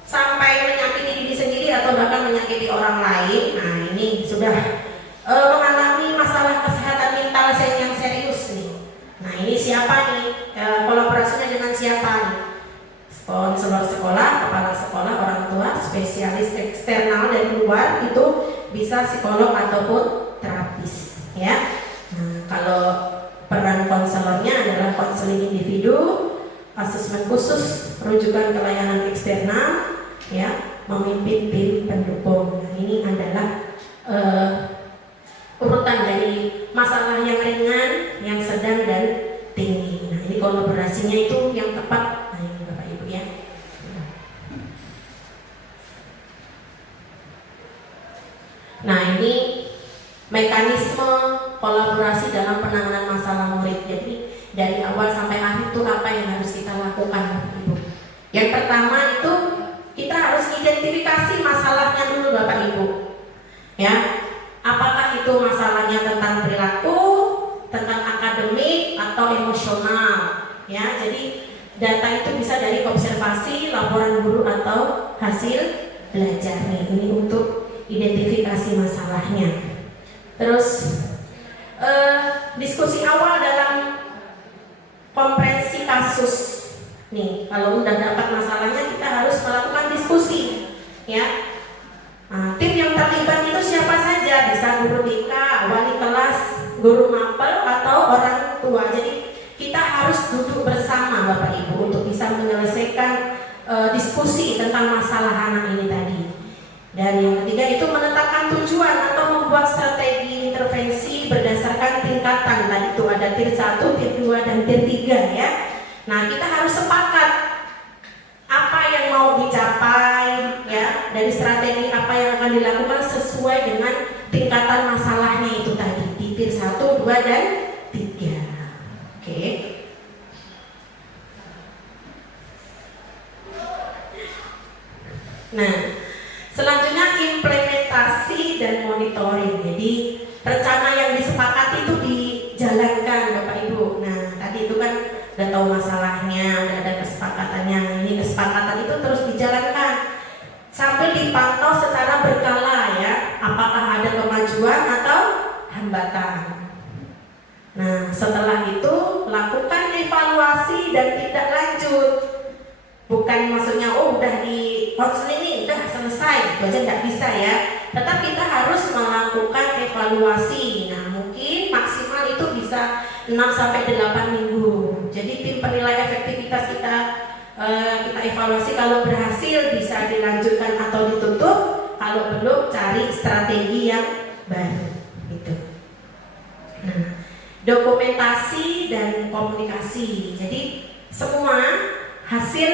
sampai menyakiti diri sendiri atau bahkan menyakiti orang lain. Nah ini sudah mengalami masalah kesehatan mental yang serius nih. Nah ini siapa nih? Kolaborasinya dengan siapa nih? Konselor sekolah, kepala sekolah, orang tua, spesialis eksternal dari luar, itu bisa psikolog ataupun terapis ya. Nah, kalau peran konselornya adalah konseling individu, asesmen khusus, rujukan ke layanan eksternal, ya, memimpin tim pendukung. Nah, ini adalah urutan dari masalah yang ringan, yang sedang dan tinggi. Nah, ini kolaborasinya itu yang tepat. Nah, ini Bapak Ibu ya. Nah, ini mekanisme kolaborasi dalam penanganan masalah murid. Jadi dari awal sampai akhir itu apa yang harus kita lakukan, Bapak Ibu? Yang pertama itu kita harus identifikasi masalahnya dulu, Bapak Ibu. Ya, apakah itu masalahnya tentang perilaku, tentang akademik atau emosional? Ya, jadi data itu bisa dari observasi, laporan guru atau hasil belajar. Ini untuk identifikasi masalahnya. Terus diskusi awal dalam komprehensi kasus. Nih, kalau udah dapat masalahnya kita harus melakukan diskusi, ya. Nah, tim yang terlibat itu siapa saja? Bisa guru BK, wali kelas, guru mapel atau orang tua. Jadi kita harus duduk bersama Bapak Ibu untuk bisa menyelesaikan diskusi tentang masalah anak ini tadi. Dan yang ketiga itu menetapkan tujuan atau membuat strategi intervensi berdasarkan tingkatan. Tadi itu ada tier 1, tier 2, dan tier 3 ya. Nah, kita harus sepakat apa yang mau dicapai ya, dari strategi apa yang akan dilakukan sesuai dengan tingkatan masalahnya itu tadi di tier 1, 2, dan 3. Oke. Nah, selanjutnya implementasi dan monitoring. Jadi rencana yang disepakati itu dijalankan Bapak Ibu. Nah, tadi itu kan udah tahu masalahnya, udah ada kesepakatannya. Ini kesepakatan itu terus dijalankan sambil dipantau secara berkala ya, apakah ada kemajuan atau hambatan. Nah, setelah itu lakukan evaluasi dan tindak lanjut. Bukan maksudnya udah di konseling ini udah selesai, itu aja nggak bisa ya. Tetap kita harus melakukan evaluasi. Nah, mungkin maksimal itu bisa 6-8 minggu. Jadi tim penilai efektivitas kita evaluasi, kalau berhasil bisa dilanjutkan atau ditutup, kalau belum cari strategi yang baru gitu. Nah, dokumentasi dan komunikasi. Jadi semua hasil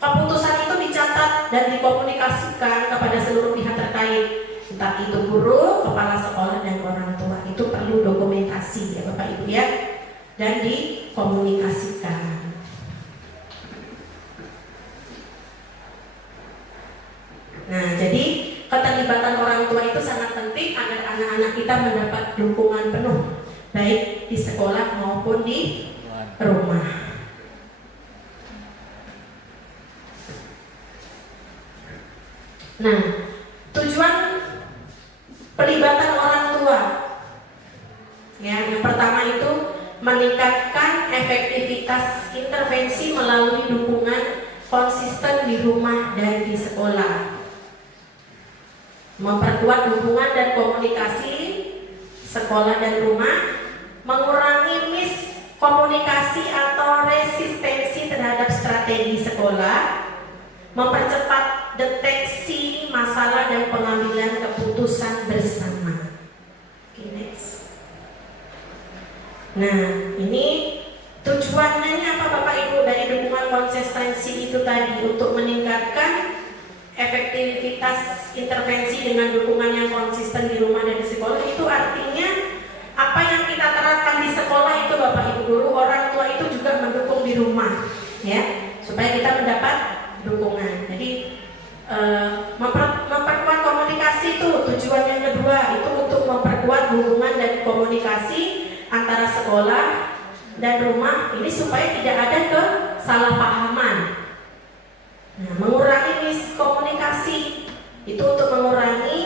keputusan itu dicatat dan dikomunikasikan kepada seluruh pihak terkait, entah itu guru, kepala sekolah, dan orang tua. Itu perlu dokumentasi ya Bapak Ibu ya, dan dikomunikasikan. Nah, jadi keterlibatan orang tua itu sangat penting agar anak-anak kita mendapat dukungan penuh, baik di sekolah maupun di rumah. Nah, tujuan pelibatan orang tua ya, yang pertama itu meningkatkan efektivitas intervensi melalui dukungan konsisten di rumah dan di sekolah, memperkuat hubungan dan komunikasi sekolah dan rumah, mengurangi miskomunikasi atau resistensi terhadap strategi sekolah, mempercepat deteksi masalah dan pengambilan keputusan bersama. Okay, next. Nah, ini tujuannya apa Bapak Ibu dari dukungan konsistensi itu tadi, untuk meningkatkan efektivitas intervensi dengan dukungan yang konsisten di rumah dan di sekolah. Itu artinya apa yang kita terapkan di sekolah itu Bapak Ibu guru, orang tua itu juga mendukung di rumah ya, supaya kita mendapat dukungan. Jadi memperkuat komunikasi itu tujuan yang kedua, itu untuk memperkuat hubungan dan komunikasi antara sekolah dan rumah ini supaya tidak ada kesalahpahaman. Nah, mengurangi miskomunikasi itu untuk mengurangi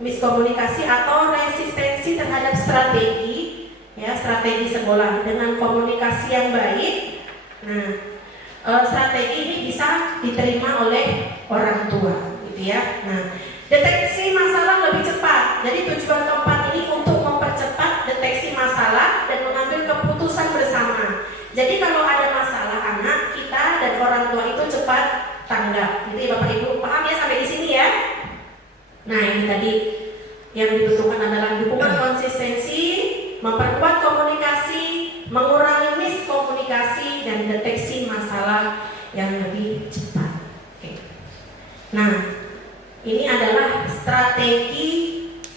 miskomunikasi atau resistensi terhadap strategi ya, strategi sekolah dengan komunikasi yang baik. Nah, strategi ini bisa diterima oleh orang tua gitu ya. Nah, deteksi masalah lebih cepat. Jadi tujuan keempat ini untuk mempercepat deteksi masalah dan mengambil keputusan enggak? Itu ya Bapak Ibu, paham ya sampai di sini ya? Nah ini tadi yang dibutuhkan adalah dukungan konsistensi, memperkuat komunikasi, mengurangi miskomunikasi, dan deteksi masalah yang lebih cepat. Oke. Nah ini adalah strategi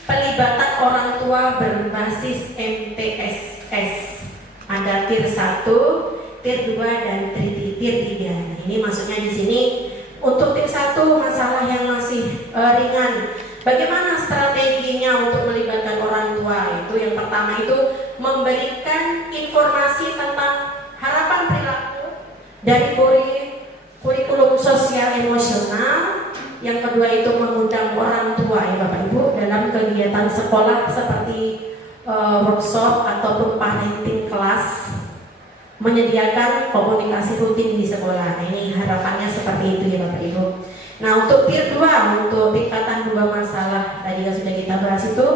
pelibatan orang tua berbasis MTSS. Ada tier 1, tier 2, dan tier 3. Ini maksudnya di sini untuk tier 1 masalah yang masih ringan. Bagaimana strateginya untuk melibatkan orang tua? Itu yang pertama itu memberikan informasi tentang harapan perilaku dari kurikulum sosial emosional. Yang kedua itu mengundang orang tua ya Bapak Ibu dalam kegiatan sekolah seperti workshop ataupun parenting class, menyediakan komunikasi rutin di sekolah. Nah, ini harapannya seperti itu ya Bapak Ibu. Nah untuk tier 2, untuk tingkatan 2 masalah tadi yang sudah kita bahas itu,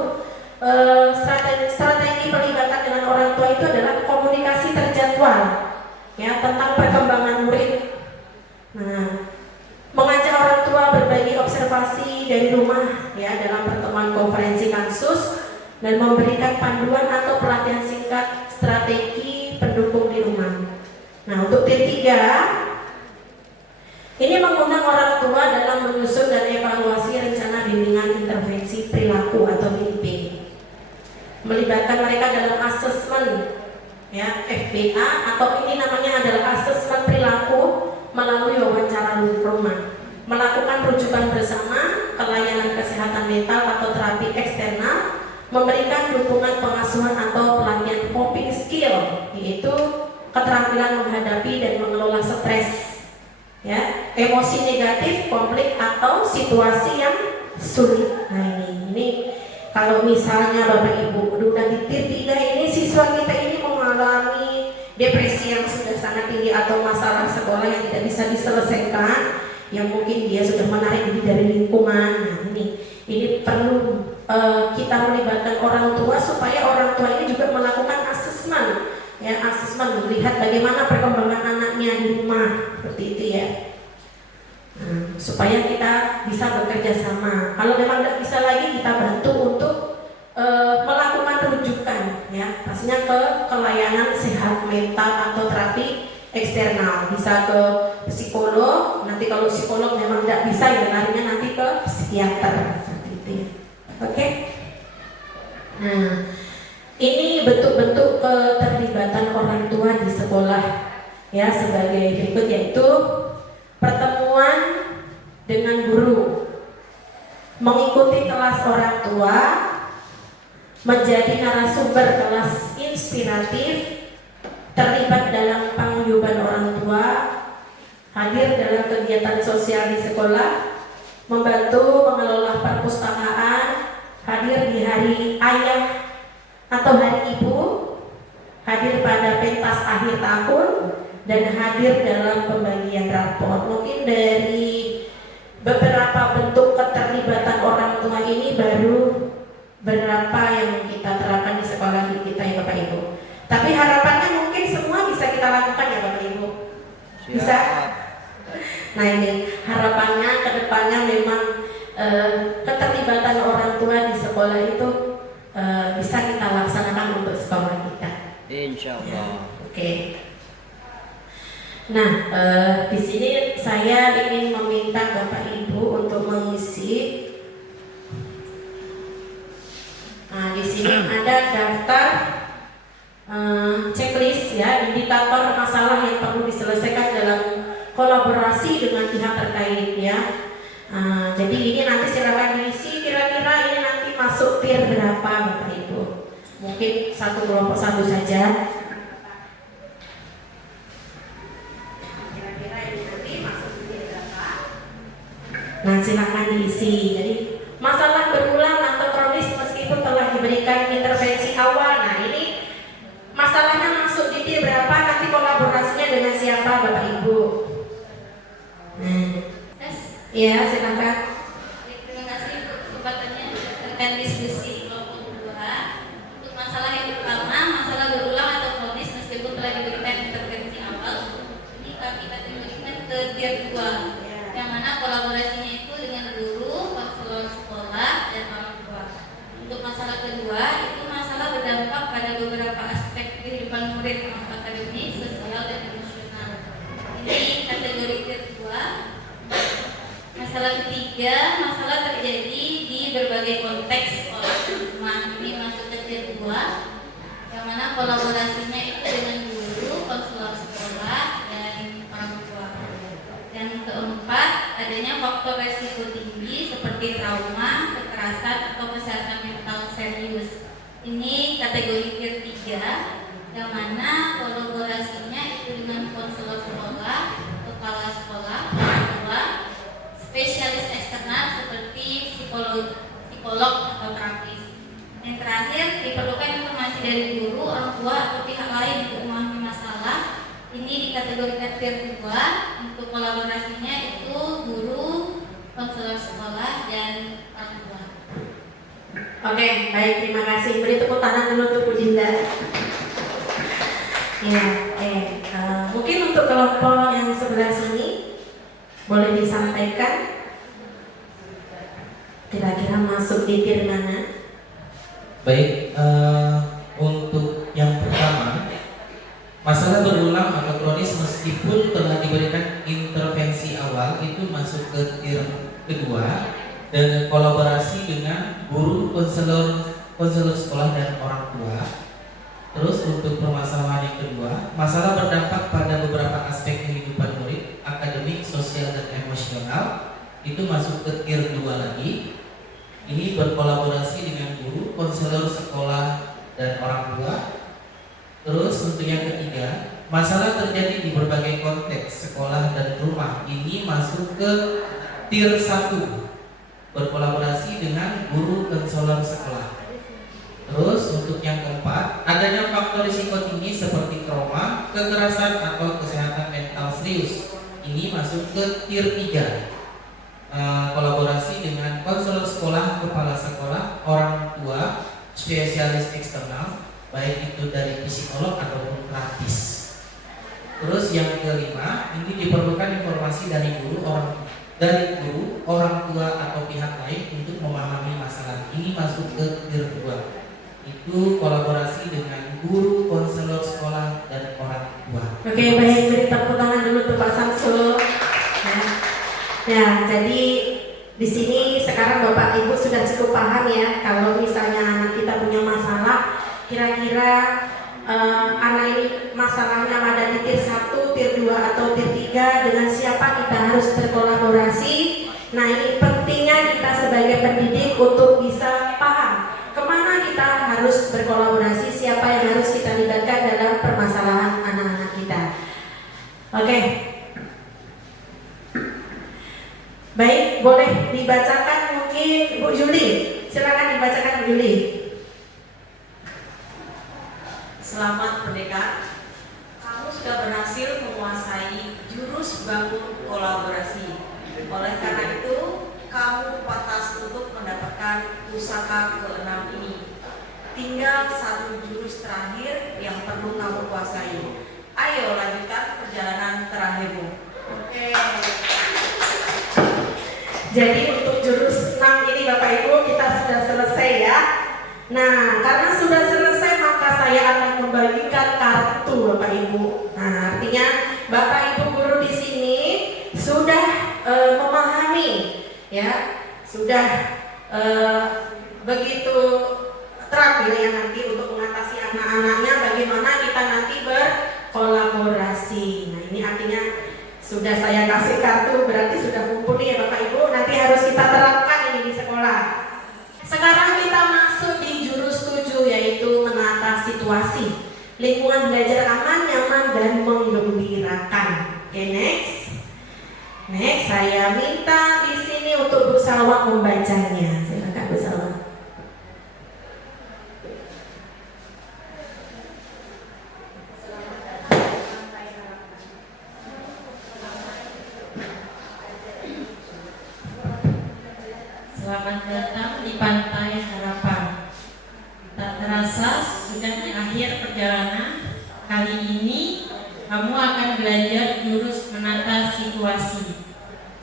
strategi pelibatan dengan orang tua itu adalah komunikasi terjadwal ya tentang perkembangan murid. Nah, mengajak orang tua berbagi observasi dari rumah ya dalam pertemuan konferensi kasus dan memberikan panduan atau pelatihan singkat strategi pendukung di rumah. Nah untuk tier 3 ini mengundang orang tua dalam menyusun dan evaluasi rencana bimbingan intervensi perilaku atau BIP, melibatkan mereka dalam asesmen ya FBA atau ini namanya adalah asesmen perilaku melalui wawancara rumah, melakukan rujukan bersama, pelayanan kesehatan mental atau terapi eksternal, memberikan dukungan pengasuhan atau pelatihan coping skill, yaitu keterampilan menghadapi dan mengelola stres, ya, emosi negatif, konflik atau situasi yang sulit. Nah ini kalau misalnya Bapak Ibu udah di tier 3 ini siswa kita ini mengalami depresi yang sudah sangat tinggi atau masalah sekolah yang tidak bisa diselesaikan, yang mungkin dia sudah menarik diri dari lingkungan. Nah ini perlu kita melibatkan orang tua supaya orang tua ini juga melakukan asesmen, ya asesmen melihat bagaimana perkembangan anaknya di rumah seperti itu ya. Nah, supaya kita bisa bekerja sama. Kalau memang tidak bisa lagi kita bantu untuk melakukan rujukan ya pastinya ke kelayanan sehat mental atau terapi eksternal, bisa ke psikolog. Nanti kalau psikolog memang tidak bisa ya larinya nanti ke psikiater seperti itu ya. Oke. Nah ini bentuk-bentuk keterlibatan orang tua di sekolah ya sebagai berikut, yaitu pertemuan dengan guru, mengikuti kelas orang tua, menjadi narasumber kelas inspiratif, terlibat dalam paguyuban orang tua, hadir dalam kegiatan sosial di sekolah, membantu mengelola perpustakaan, hadir di hari ayah atau hari ibu, hadir pada pentas akhir tahun, dan hadir dalam pembagian rapor. Mungkin dari beberapa bentuk keterlibatan orang tua ini baru berapa yang kita terapkan di sekolah kita ya Bapak Ibu. Tapi harapannya mungkin semua bisa kita lakukan ya Bapak Ibu. Bisa? Nah ini harapannya ke depannya memang keterlibatan orang tua di sekolah itu bisa kita laksanakan untuk sekolah kita. Insya Allah. Ya, oke. Nah di sini saya ingin meminta Bapak Ibu untuk mengisi. Nah, di sini ada daftar checklist ya, indikator masalah yang perlu diselesaikan dalam kolaborasi dengan pihak terkait ya. Jadi ini nanti silakan diisi, kira-kira ini nanti masuk tier berapa Bapak Ibu? Mungkin satu kelompok satu saja. Kira-kira ini nanti masuk tier berapa? Nah silakan diisi. Jadi masalah berulang atau kronis meskipun telah diberikan intervensi awal. Nah ini masalahnya masuk di tier berapa, nanti kolaborasinya dengan siapa Bapak Ibu? Ya silakan. Terima kasih untuk kesempatannya berdasarkan diskusi kelompok 2. Untuk masalah yang pertama, masalah berulang atau kronis meskipun telah diberikan intervensi awal, ini kami kategorikan ke tier 2, yang Untuk masalah kedua, itu masalah berdampak pada beberapa aspek kehidupan murid, akademis, sosial, dan emosional. Ini kategori kedua. Masalah ketiga, masalah terjadi di berbagai konteks sekolah. Ini masuk ke kedua, yang mana kolaborasinya itu dengan guru, konselor sekolah, dan orang tua. Yang keempat, adanya faktor resiko tinggi seperti trauma, kekerasan, atau kesehatan mental serius. Ini kategori ketiga, yang mana kolaborasinya itu dengan konselor sekolah, kepala sekolah, orang tua, spesialis eksternal seperti psikolog atau terapis. Yang terakhir, diperlukan informasi dari guru, orang tua, atau pihak lain untuk memahami masalah. Ini dikategorikan tier 2. Untuk kolaborasinya itu guru, konselor sekolah, dan orang tua. Oke, baik, terima kasih. Beri tepuk tangan dulu untuk Bu Dinda. Ya, mungkin untuk kelompok yang sebelah sini boleh disampaikan kira-kira masuk di tier mana? Baik, untuk yang pertama, masalah berulang atau kronis meskipun telah diberikan intervensi awal itu masuk ke tier kedua, dan kolaborasi dengan guru, konselor sekolah, dan orang tua. Terus untuk permasalahan yang kedua, masalah berdampak pada beberapa aspek kehidupan murid, akademik, sosial, dan emosional, itu masuk ke tier 2 lagi. Ini berkolaborasi dengan guru, konselor sekolah, dan orang tua. Terus untuk yang ketiga, masalah terjadi di berbagai konteks sekolah dan rumah. Ini masuk ke tier 1, berkolaborasi dengan guru, konselor sekolah. Terus untuk yang keempat, adanya faktor risiko tinggi seperti trauma, kekerasan, atau kesehatan mental serius. Ini masuk ke tier 3. Kolaborasi dengan konselor sekolah, kepala sekolah, orang tua, spesialis eksternal, baik itu dari psikolog ataupun terapis. Terus yang kelima, ini diperlukan informasi dari guru, orang tua, atau pihak lain untuk memahami masalah. Ini masuk ke tier 2. Itu kolaborasi dengan guru, konselor sekolah, dan orang tua. Oke, baik, beri tepuk tangan dulu untuk Pak Samsul. Ya, jadi di sini sekarang Bapak Ibu sudah cukup paham ya, kalau misalnya anak kita punya masalah, kira-kira anak ini masalahnya ada di tier 1, tier 2, atau tier 3, dengan siapa kita harus berkolaborasi. Nah, ini pentingnya kita sebagai pendidik untuk bisa paham kemana kita harus berkolaborasi, siapa yang harus kita libatkan dalam permasalahan anak-anak kita. Oke. Baik, boleh dibacakan mungkin Bu Juli. Silakan dibacakan Bu Juli. Selamat Merdeka. Kamu sudah berhasil menguasai jurus bangun kolaborasi. Oleh karena itu, kamu pantas untuk mendapatkan pusaka ke-6 ini. Tinggal satu jurus terakhir yang perlu kamu kuasai. Ayo lanjutkan perjalanan terakhirmu. Oke. Jadi untuk jurus 6 ini Bapak Ibu kita sudah selesai ya. Nah, karena sudah selesai maka saya akan membagikan kartu Bapak Ibu. Nah, artinya Bapak Ibu guru di sini sudah memahami ya, sudah begitu terampil ya nanti untuk mengatasi anak-anaknya bagaimana kita nanti berkolaborasi. Nah, ini artinya sudah saya kasih kartu, berarti sudah mumpuni ya Bapak Ibu. Nanti harus kita terapkan ini di sekolah. Sekarang kita masuk di jurus 7, yaitu menata situasi. Lingkungan belajar aman, nyaman, dan menggembirakan. Oke, next. Next, saya minta di sini untuk Bu Salwa membacanya. Silakan Bu Salwa. Selamat datang di Pantai Harapan. Tak terasa sudah di akhir perjalanan. Kali ini kamu akan belajar jurus menata situasi.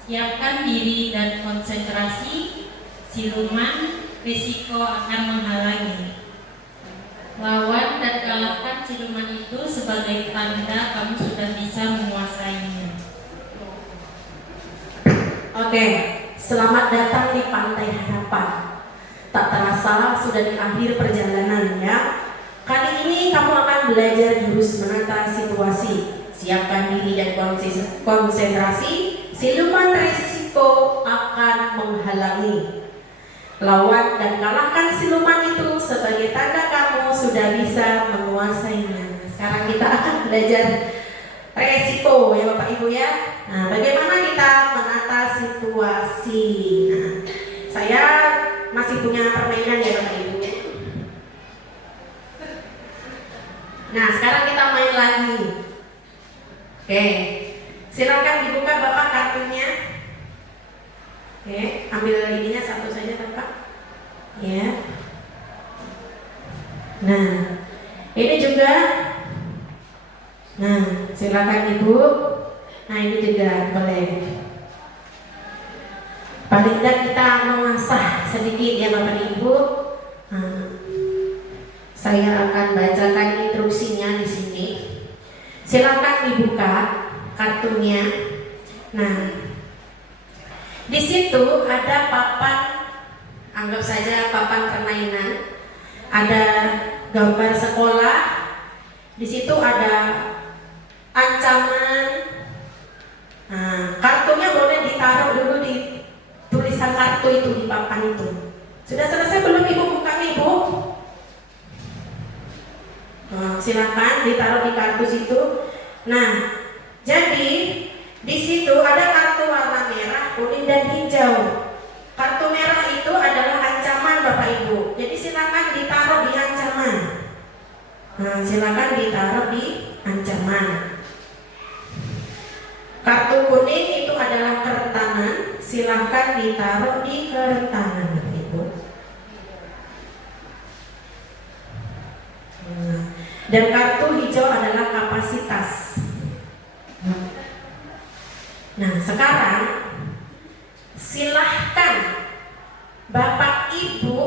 Siapkan diri dan konsentrasi. Siluman risiko akan menghalangi. Lawan dan kalahkan siluman itu sebagai tanda kamu sudah bisa menguasainya. Oke, selamat datang di Pantai Harapan. Tak terasa sudah di akhir perjalanan ya. Kali ini kamu akan belajar jurus menata situasi. Siapkan diri dan konsentrasi. Siluman risiko akan menghalangi. Lawan dan kalahkan siluman itu sebagai tanda kamu sudah bisa menguasainya. Sekarang kita akan belajar resiko ya Bapak Ibu ya. Nah, bagaimana kita menata situasi. Nah, saya masih punya permainan ya Bapak Ibu. Nah, sekarang kita main lagi. Oke, silakan dibuka Bapak kartunya. Oke, ambil ininya satu saja Bapak. Ya. Nah, ini juga. Nah, silakan Ibu. Nah, ini juga boleh. Paling tidak kita mengasah sedikit ya Bapak Ibu. Nah, saya akan bacakan instruksinya di sini. Silakan dibuka kartunya. Nah, di situ ada papan, anggap saja papan permainan, ada gambar sekolah, di situ ada ancaman. Nah, kartunya boleh ditaruh dulu di tulisan kartu itu di papan itu. Sudah selesai belum Ibu bukanya Ibu? Nah, silakan ditaruh di kartu situ. Nah, jadi di situ ada kartu warna merah, kuning dan hijau. Kartu merah itu adalah ancaman Bapak Ibu. Jadi silakan ditaruh di ancaman. Nah, silakan ditaruh di ancaman. Kartu kuning itu adalah kerentanan. Silakan ditaruh di kerentanan Bapak Ibu. Nah, dan kartu hijau adalah kapasitas. Nah, sekarang silahkan Bapak Ibu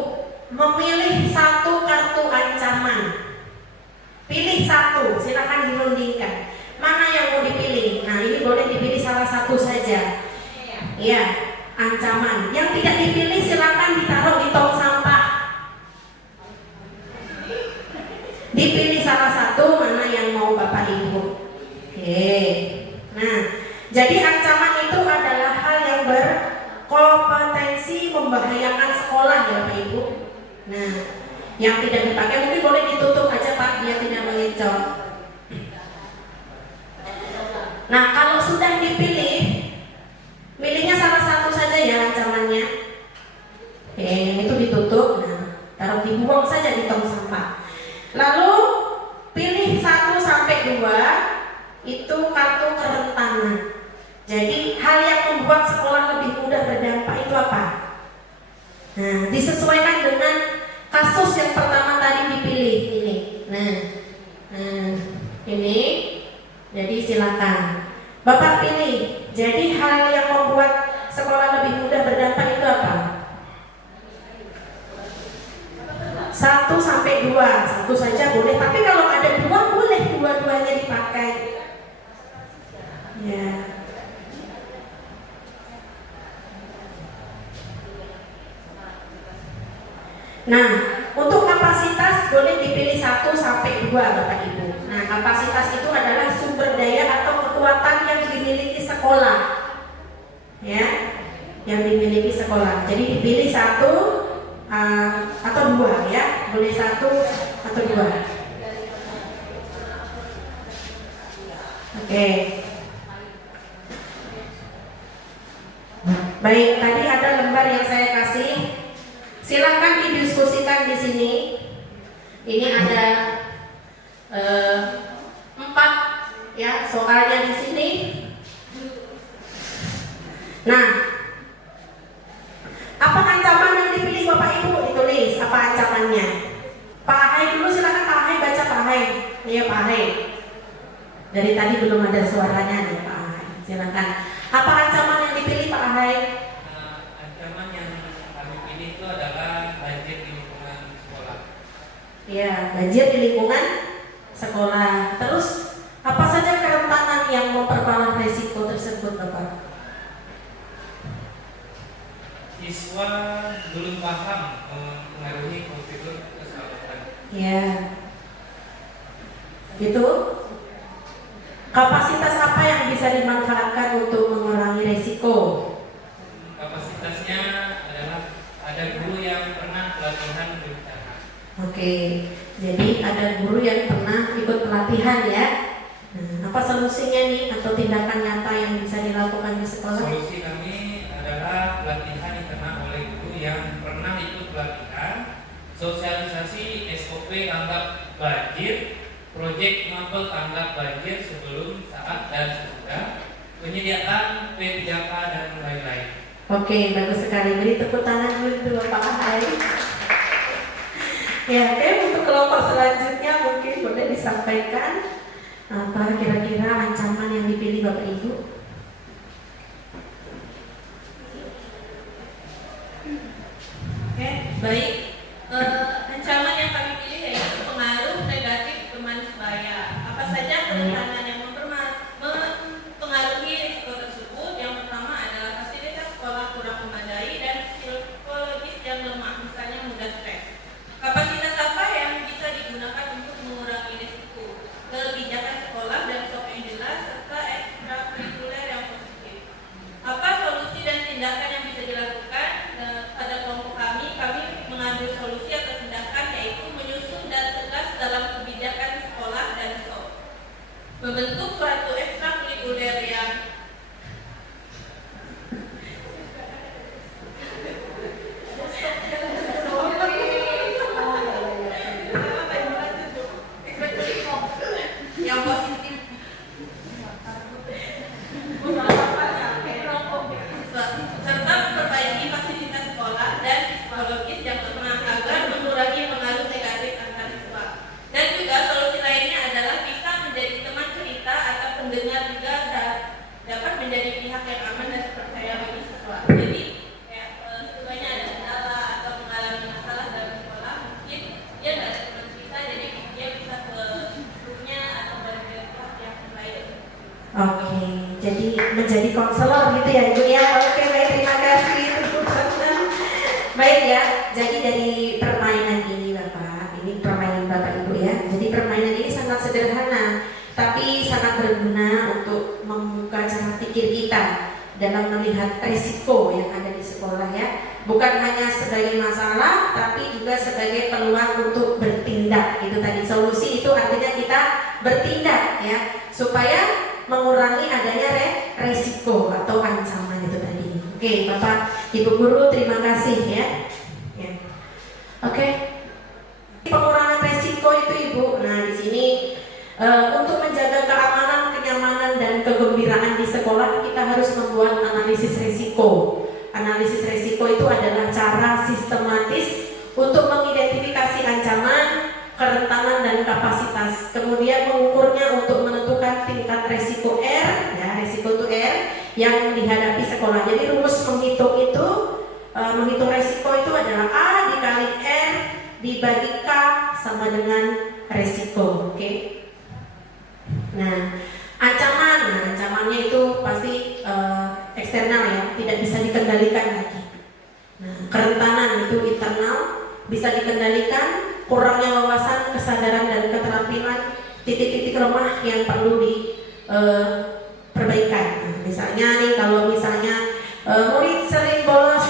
memilih satu kartu ancaman. Pilih satu, silahkan dirundingkan. Mana yang mau dipilih? Nah, ini boleh dipilih salah satu saja. Ya, ancaman. Yang tidak dipilih silahkan ditaruh di tong sampah. Dipilih salah satu mana yang mau Bapak Ibu. Oke. Nah, jadi ancaman itu adalah hal yang berkompetensi membahayakan sekolah ya Bapak Ibu. Nah, yang tidak dipakai mungkin boleh ditutup aja Pak, biar tidak mengecoh. Nah, kalau sudah dipilih, pilihnya salah satu saja ya ancamannya. Oke, itu ditutup. Nah, taruh dibuang saja di tong sampah. Lalu pilih 1 sampai 2 itu kartu kerentanan. Jadi hal yang membuat sekolah lebih mudah berdampak itu apa? Nah, disesuaikan dengan kasus yang pertama tadi dipilih ini. Nah, ini. Jadi silakan Bapak pilih. Jadi hal yang membuat sekolah lebih mudah berdampak itu apa? 1 sampai 2, satu saja boleh. Tapi kalau ada 2 boleh dua-duanya dipakai. Ya. Nah, untuk kapasitas boleh dipilih 1 sampai 2 Bapak Ibu. Nah, kapasitas itu adalah sumber daya atau kekuatan yang dimiliki sekolah. Ya, yang dimiliki sekolah. Jadi dipilih 1 atau 2 ya, boleh 1 atau 2. Oke. Baik, tadi ada lembar yang saya kasih. Silakan didiskusikan di sini. Ini ada 4 ya soalnya di sini. Nah, apa ancaman yang dipilih Bapak Ibu? Ditulis apa ancamannya. Pak Hai dulu, silakan Pak Hai baca Pak Hai. Iya Pak Hai. Dari tadi belum ada suaranya nih Pak Hai. Silakan. Apa ancaman yang dipilih Pak Hai? Ancaman yang kami pilih itu adalah Ya, banjir di lingkungan sekolah. Terus apa saja kerentanan yang memperparah resiko tersebut, Bapak? Siswa belum paham mengaruhi prosedur keselamatan. Ya, gitu. Kapasitas apa yang bisa dimanfaatkan untuk mengurangi resiko? Kapasitasnya adalah ada guru yang pernah pelatihan bencana. Oke, jadi ada guru yang pernah ikut pelatihan ya. Nah, apa solusinya nih atau tindakan nyata yang bisa dilakukan di sekolah? Solusi kami adalah pelatihan internal oleh guru yang pernah ikut pelatihan, sosialisasi SOP tanggap banjir, proyek mapel tanggap banjir sebelum, saat, dan sesudah, penyediaan P3K dan lain-lain. Oke, bagus sekali. Beri tepuk tangan dulu untuk Bapak Ahai. Ya, oke, untuk kelompok selanjutnya mungkin boleh disampaikan apa kira-kira ancaman yang dipilih Bapak Ibu? Oke, baik. Ancaman yang kami pilih yaitu pengaruh negatif teman sebaya. Apa saja kerentanan yang mempengaruhi risiko tersebut? Yang pertama adalah fasilitas sekolah kurang memadai dan psikologis yang lemah, misalnya mudah stres. Kapasitas apa yang bisa digunakan untuk mengurangi risiko? Kebijakan sekolah dan SOP yang jelas serta ekstrakurikuler yang positif. Apa solusi dan tindakan yang bisa dilakukan? Pada kelompok kami mengambil solusi atau tindakan yaitu menyusun dan tegas dalam kebijakan sekolah dan SOP. Membentuk suatu ekstrakurikuler yang positif serta memperbaiki fasilitas sekolah dan psikologis yang lemah agar mengurangi pengaruh negatif antar siswa. Dan juga solusi lainnya adalah bisa menjadi teman cerita atau pendengar juga dapat menjadi pihak yang aman dan percaya bagi siswa. Jadi siswanya ada kendala atau mengalami masalah dalam sekolah, mungkin dia nggak ada teman cerita, jadi dia bisa ke grupnya atau dari pihak yang lain. Oke, jadi menjadi konselor gitu ya Ibu ya. Oke, baik, terima kasih. Baik ya, jadi dari permainan ini Bapak, ini permainan Bapak Ibu ya. Jadi permainan ini sangat sederhana, tapi sangat berguna untuk membuka cara pikir kita dalam melihat risiko yang ada di sekolah ya. Bukan hanya sebagai masalah, tapi juga sebagai peluang untuk bertindak. Itu tadi solusi itu artinya kita bertindak ya, supaya mengurangi adanya resiko atau ancaman itu tadi. Oke, Bapak Ibu guru terima kasih ya. Oke. Pengurangan resiko itu Ibu. Nah, di sini untuk menjaga keamanan, kenyamanan dan kegembiraan di sekolah kita harus membuat analisis resiko. Analisis resiko itu adalah cara sistematis untuk mengidentifikasi ancaman, kerentanan dan kapasitas. Kemudian mengukurnya untuk menentukan tingkat resiko R, ya, resiko itu R yang dihadapi sekolah. Jadi rumus menghitung itu, menghitung resiko itu adalah A dikali R dibagi K sama dengan resiko. Oke. Nah, ancamannya itu pasti eksternal ya, tidak bisa dikendalikan lagi. Nah, kerentanan itu internal, bisa dikendalikan. Kurangnya wawasan, kesadaran dan keterampilan, titik-titik lemah yang perlu diperbaikan. Nah, misalnya nih kalau misalnya murid sering bolos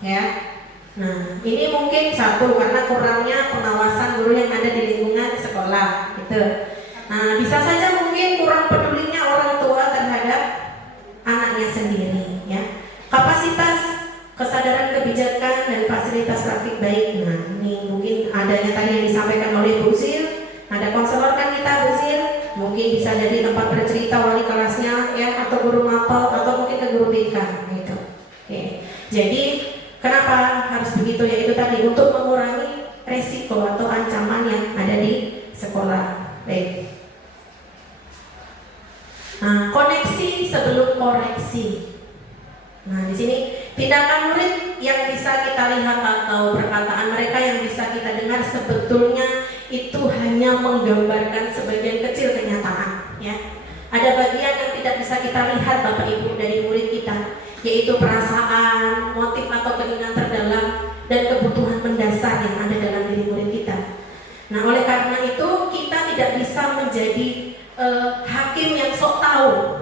ya. Nah, ini mungkin satu karena kurangnya pengawasan guru yang ada di lingkungan sekolah gitu. Nah, bisa saja mungkin kurang pedulinya orang tua terhadap anaknya sendiri ya. Kapasitas, kesadaran kebijakan dan fasilitas praktik baik. Nah, ini mungkin adanya tadi yang disampaikan oleh Bu Zil, ada konselor kan kita Bu Zil, mungkin bisa jadi tempat bercerita wali kelasnya ya, atau guru mapel atau mungkin ke guru BK gitu. Oke. Jadi kenapa harus begitu ya, itu tadi untuk mengurangi resiko atau ancaman yang ada di sekolah. Baik. Nah, koneksi sebelum koreksi. Nah, di sini tindakan murid yang bisa kita lihat atau perkataan mereka yang bisa kita dengar sebetulnya hanya menggambarkan sebagian kecil kenyataan, ya. Ada bagian yang tidak bisa kita lihat Bapak Ibu dari murid kita, yaitu perasaan, motif atau keinginan terdalam dan kebutuhan mendasar yang ada dalam diri murid kita. Nah, oleh karena itu kita tidak bisa menjadi hakim yang sok tahu.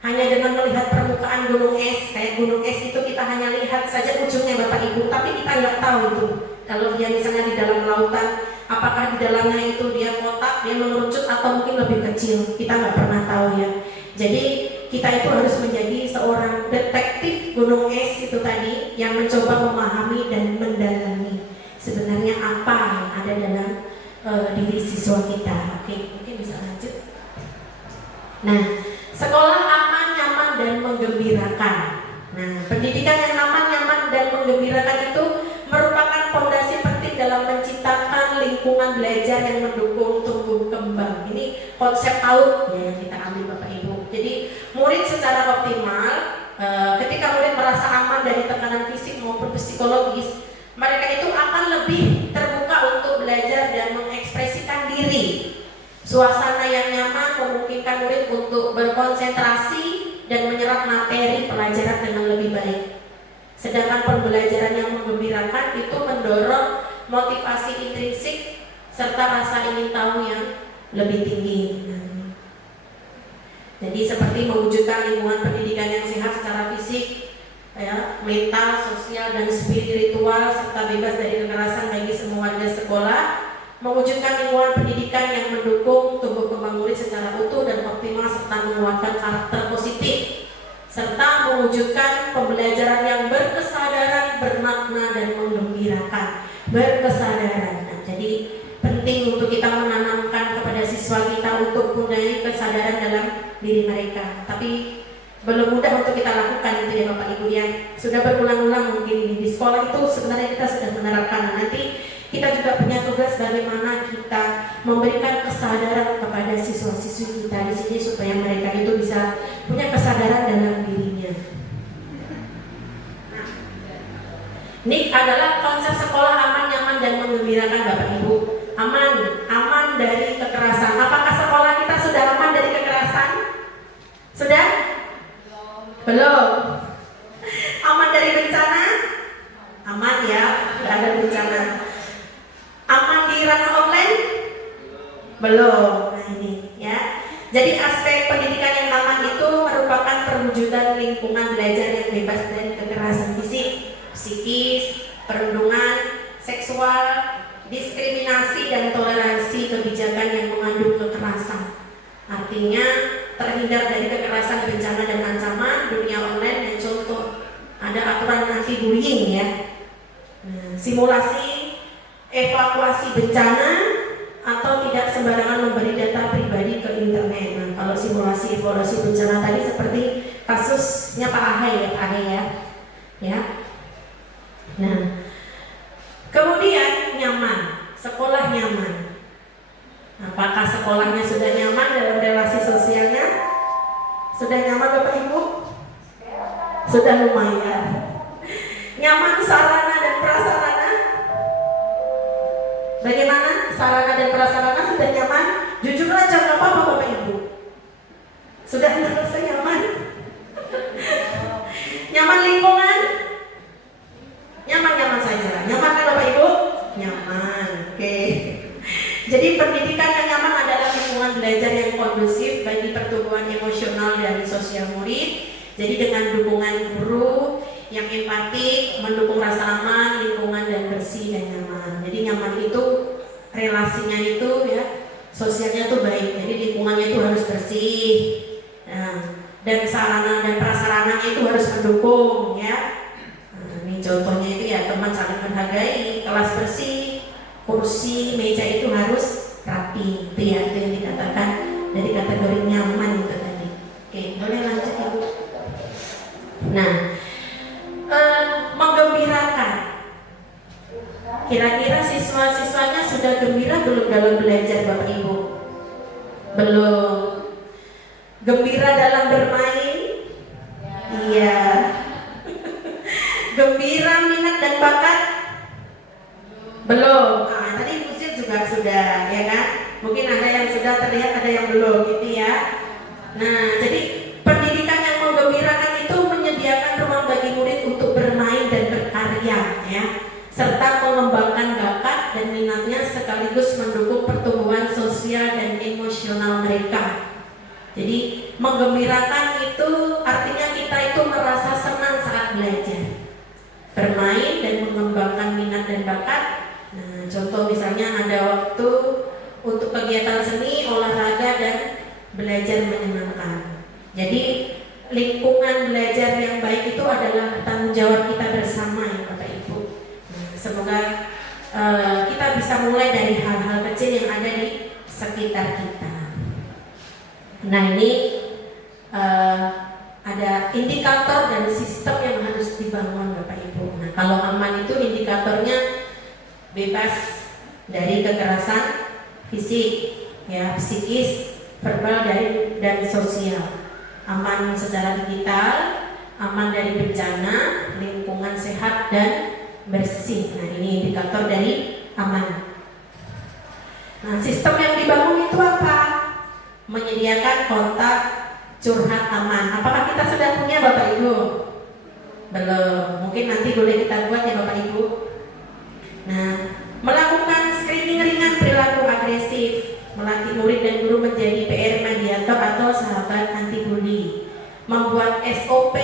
Hanya dengan melihat permukaan gunung es, kayak gunung es itu kita hanya lihat saja ujungnya Bapak Ibu, tapi kita nggak tahu itu. Kalau dia misalnya di dalam lautan, apakah di dalamnya itu dia kotak, dia mengerucut atau mungkin lebih kecil, kita nggak pernah tahu ya. Jadi kita itu harus menjadi seorang detektif gunung es itu tadi yang mencoba memahami dan mendalami sebenarnya apa yang ada dalam diri siswa kita. Oke, mungkin bisa lanjut. Nah, sekolah aman, nyaman, dan menggembirakan. Nah, pendidikan yang aman, nyaman, dan menggembirakan itu merupakan fondasi penting dalam menciptakan lingkungan belajar yang mendukung tumbuh kembang. Ini konsep PAUD ya, yang kita ambil Bapak Ibu. Jadi murid secara optimal, ketika murid merasa aman dari tekanan fisik maupun psikologis, mereka itu akan lebih terbuka untuk belajar dan mengekspresikan diri. Suasana yang nyaman memungkinkan murid untuk berkonsentrasi dan menyerap materi pelajaran dengan lebih baik. Sedangkan pembelajaran yang menggembirakan itu mendorong motivasi intrinsik serta rasa ingin tahu yang lebih tinggi. Jadi seperti mewujudkan lingkungan pendidikan yang sehat secara fisik, ya, mental, sosial, dan spiritual serta bebas dari kekerasan bagi semua warga sekolah, mewujudkan lingkungan pendidikan yang mendukung tumbuh kembang murid secara utuh dan optimal serta menguatkan karakter positif, serta mewujudkan pembelajaran yang berkesadaran, bermakna, dan menggembirakan. Berkesadaran. Nah, jadi penting untuk kita menanamkan kepada siswa kita untuk mempunyai kesadaran dalam diri mereka. Tapi belum mudah untuk kita lakukan itu ya Bapak Ibu ya. Sudah berulang-ulang mungkin ini di sekolah itu sebenarnya kita sudah menerapkan. Nah, nanti kita juga punya tugas bagaimana kita memberikan kesadaran kepada siswa-siswi kita di sini supaya mereka itu bisa punya kesadaran dalam dirinya. Nah, ini adalah konsep sekolah aman, nyaman, dan menggembirakan Bapak Ibu. Aman dari kekerasan. Apakah sekolah kita sudah aman dari kekerasan? Sudah? Belum. Aman dari bencana? Aman ya, tidak ada bencana. Aman di ranah online? Belum. Nah ini ya. Jadi aspek pendidikan yang aman itu merupakan perwujudan lingkungan belajar yang bebas dari kekerasan fisik, psikis, perundungan, seksual, diskriminasi, dan toleransi kebijakan yang mengandung kekerasan. Artinya terhindar dari kekerasan, bencana, dan ancaman dunia online. Dan contoh ada aturan anti-bullying ya. Nah, simulasi evakuasi bencana atau tidak sembarangan memberi data pribadi ke internet. Nah, kalau simulasi evaluasi bencana tadi seperti kasusnya Pak Ahe ya. Ya. Nah, kemudian nyaman, sekolah nyaman. Apakah sekolahnya sudah nyaman dalam relasi sosialnya? Sudah nyaman Bapak Ibu? Sudah lumayan. Nyaman sarana dan prasarana? Bagaimana? Sarana dan prasarana sudah nyaman? Jujur aja nggak apa-apa Bapak Ibu. Sudah merasa nyaman? Nyaman lingkungan? Nyaman-nyaman saja. Nyaman kan Bapak Ibu? Nyaman. Oke. Jadi pendidikan yang nyaman adalah lingkungan belajar yang kondusif bagi pertumbuhan emosional dan sosial murid. Jadi dengan dukungan guru yang empatik, mendukung rasa aman, lingkungan dan bersih dan nyaman. Jadi nyaman itu relasinya itu ya, sosialnya tuh baik. Jadi lingkungannya itu harus bersih. Nah, dan sarana dan prasarana itu harus mendukung ya. Nah, ini contohnya itu ya, teman saling menghargai, kelas bersih, kursi, meja itu harus rapi. Itu ya, itu yang dikatakan dari kategori nyaman itu tadi. Oke, boleh lanjut Ibu. Nah, menggembirakan. Kira-kira siswa-siswanya sudah gembira belum dalam belajar Bapak Ibu? Belum. Gembira dalam bermain? Iya. Gembira, minat, dan bakat? Belum. Nah, tadi musik juga sudah, ya kan? Mungkin ada yang sudah terlihat, ada yang belum gitu ya. Nah, jadi pendidikan yang menggembirakan itu menyediakan ruang bagi murid untuk bermain dan berkarya ya, serta mengembangkan bakat dan minatnya sekaligus mendukung pertumbuhan sosial dan emosional mereka. Jadi menggembirakan itu artinya kita itu merasa senang saat belajar, bermain dan mengembangkan minat dan bakat. Nah, contoh misalnya ada waktu untuk kegiatan seni, olahraga dan belajar menyenangkan. Jadi lingkungan belajar yang baik itu adalah tanggung jawab kita bersama ya Bapak Ibu. Nah, semoga kita bisa mulai dari hal-hal kecil yang ada di sekitar kita. Nah ini ada indikator dan sistem yang harus dibangun Bapak Ibu. Nah kalau aman itu indikatornya bebas dari kekerasan fisik, ya psikis, verbal dan sosial, aman secara digital, aman dari bencana, lingkungan sehat dan bersih. Nah ini indikator dari aman. Nah sistem yang dibangun itu apa? Menyediakan kontak curhat aman. Apakah kita sudah punya Bapak Ibu? Belum. Mungkin nanti boleh kita buat ya Bapak Ibu. Nah, melakukan screening ringan perilaku agresif, melatih murid dan guru menjadi PR mediator atau sahabat anti bully, membuat SOP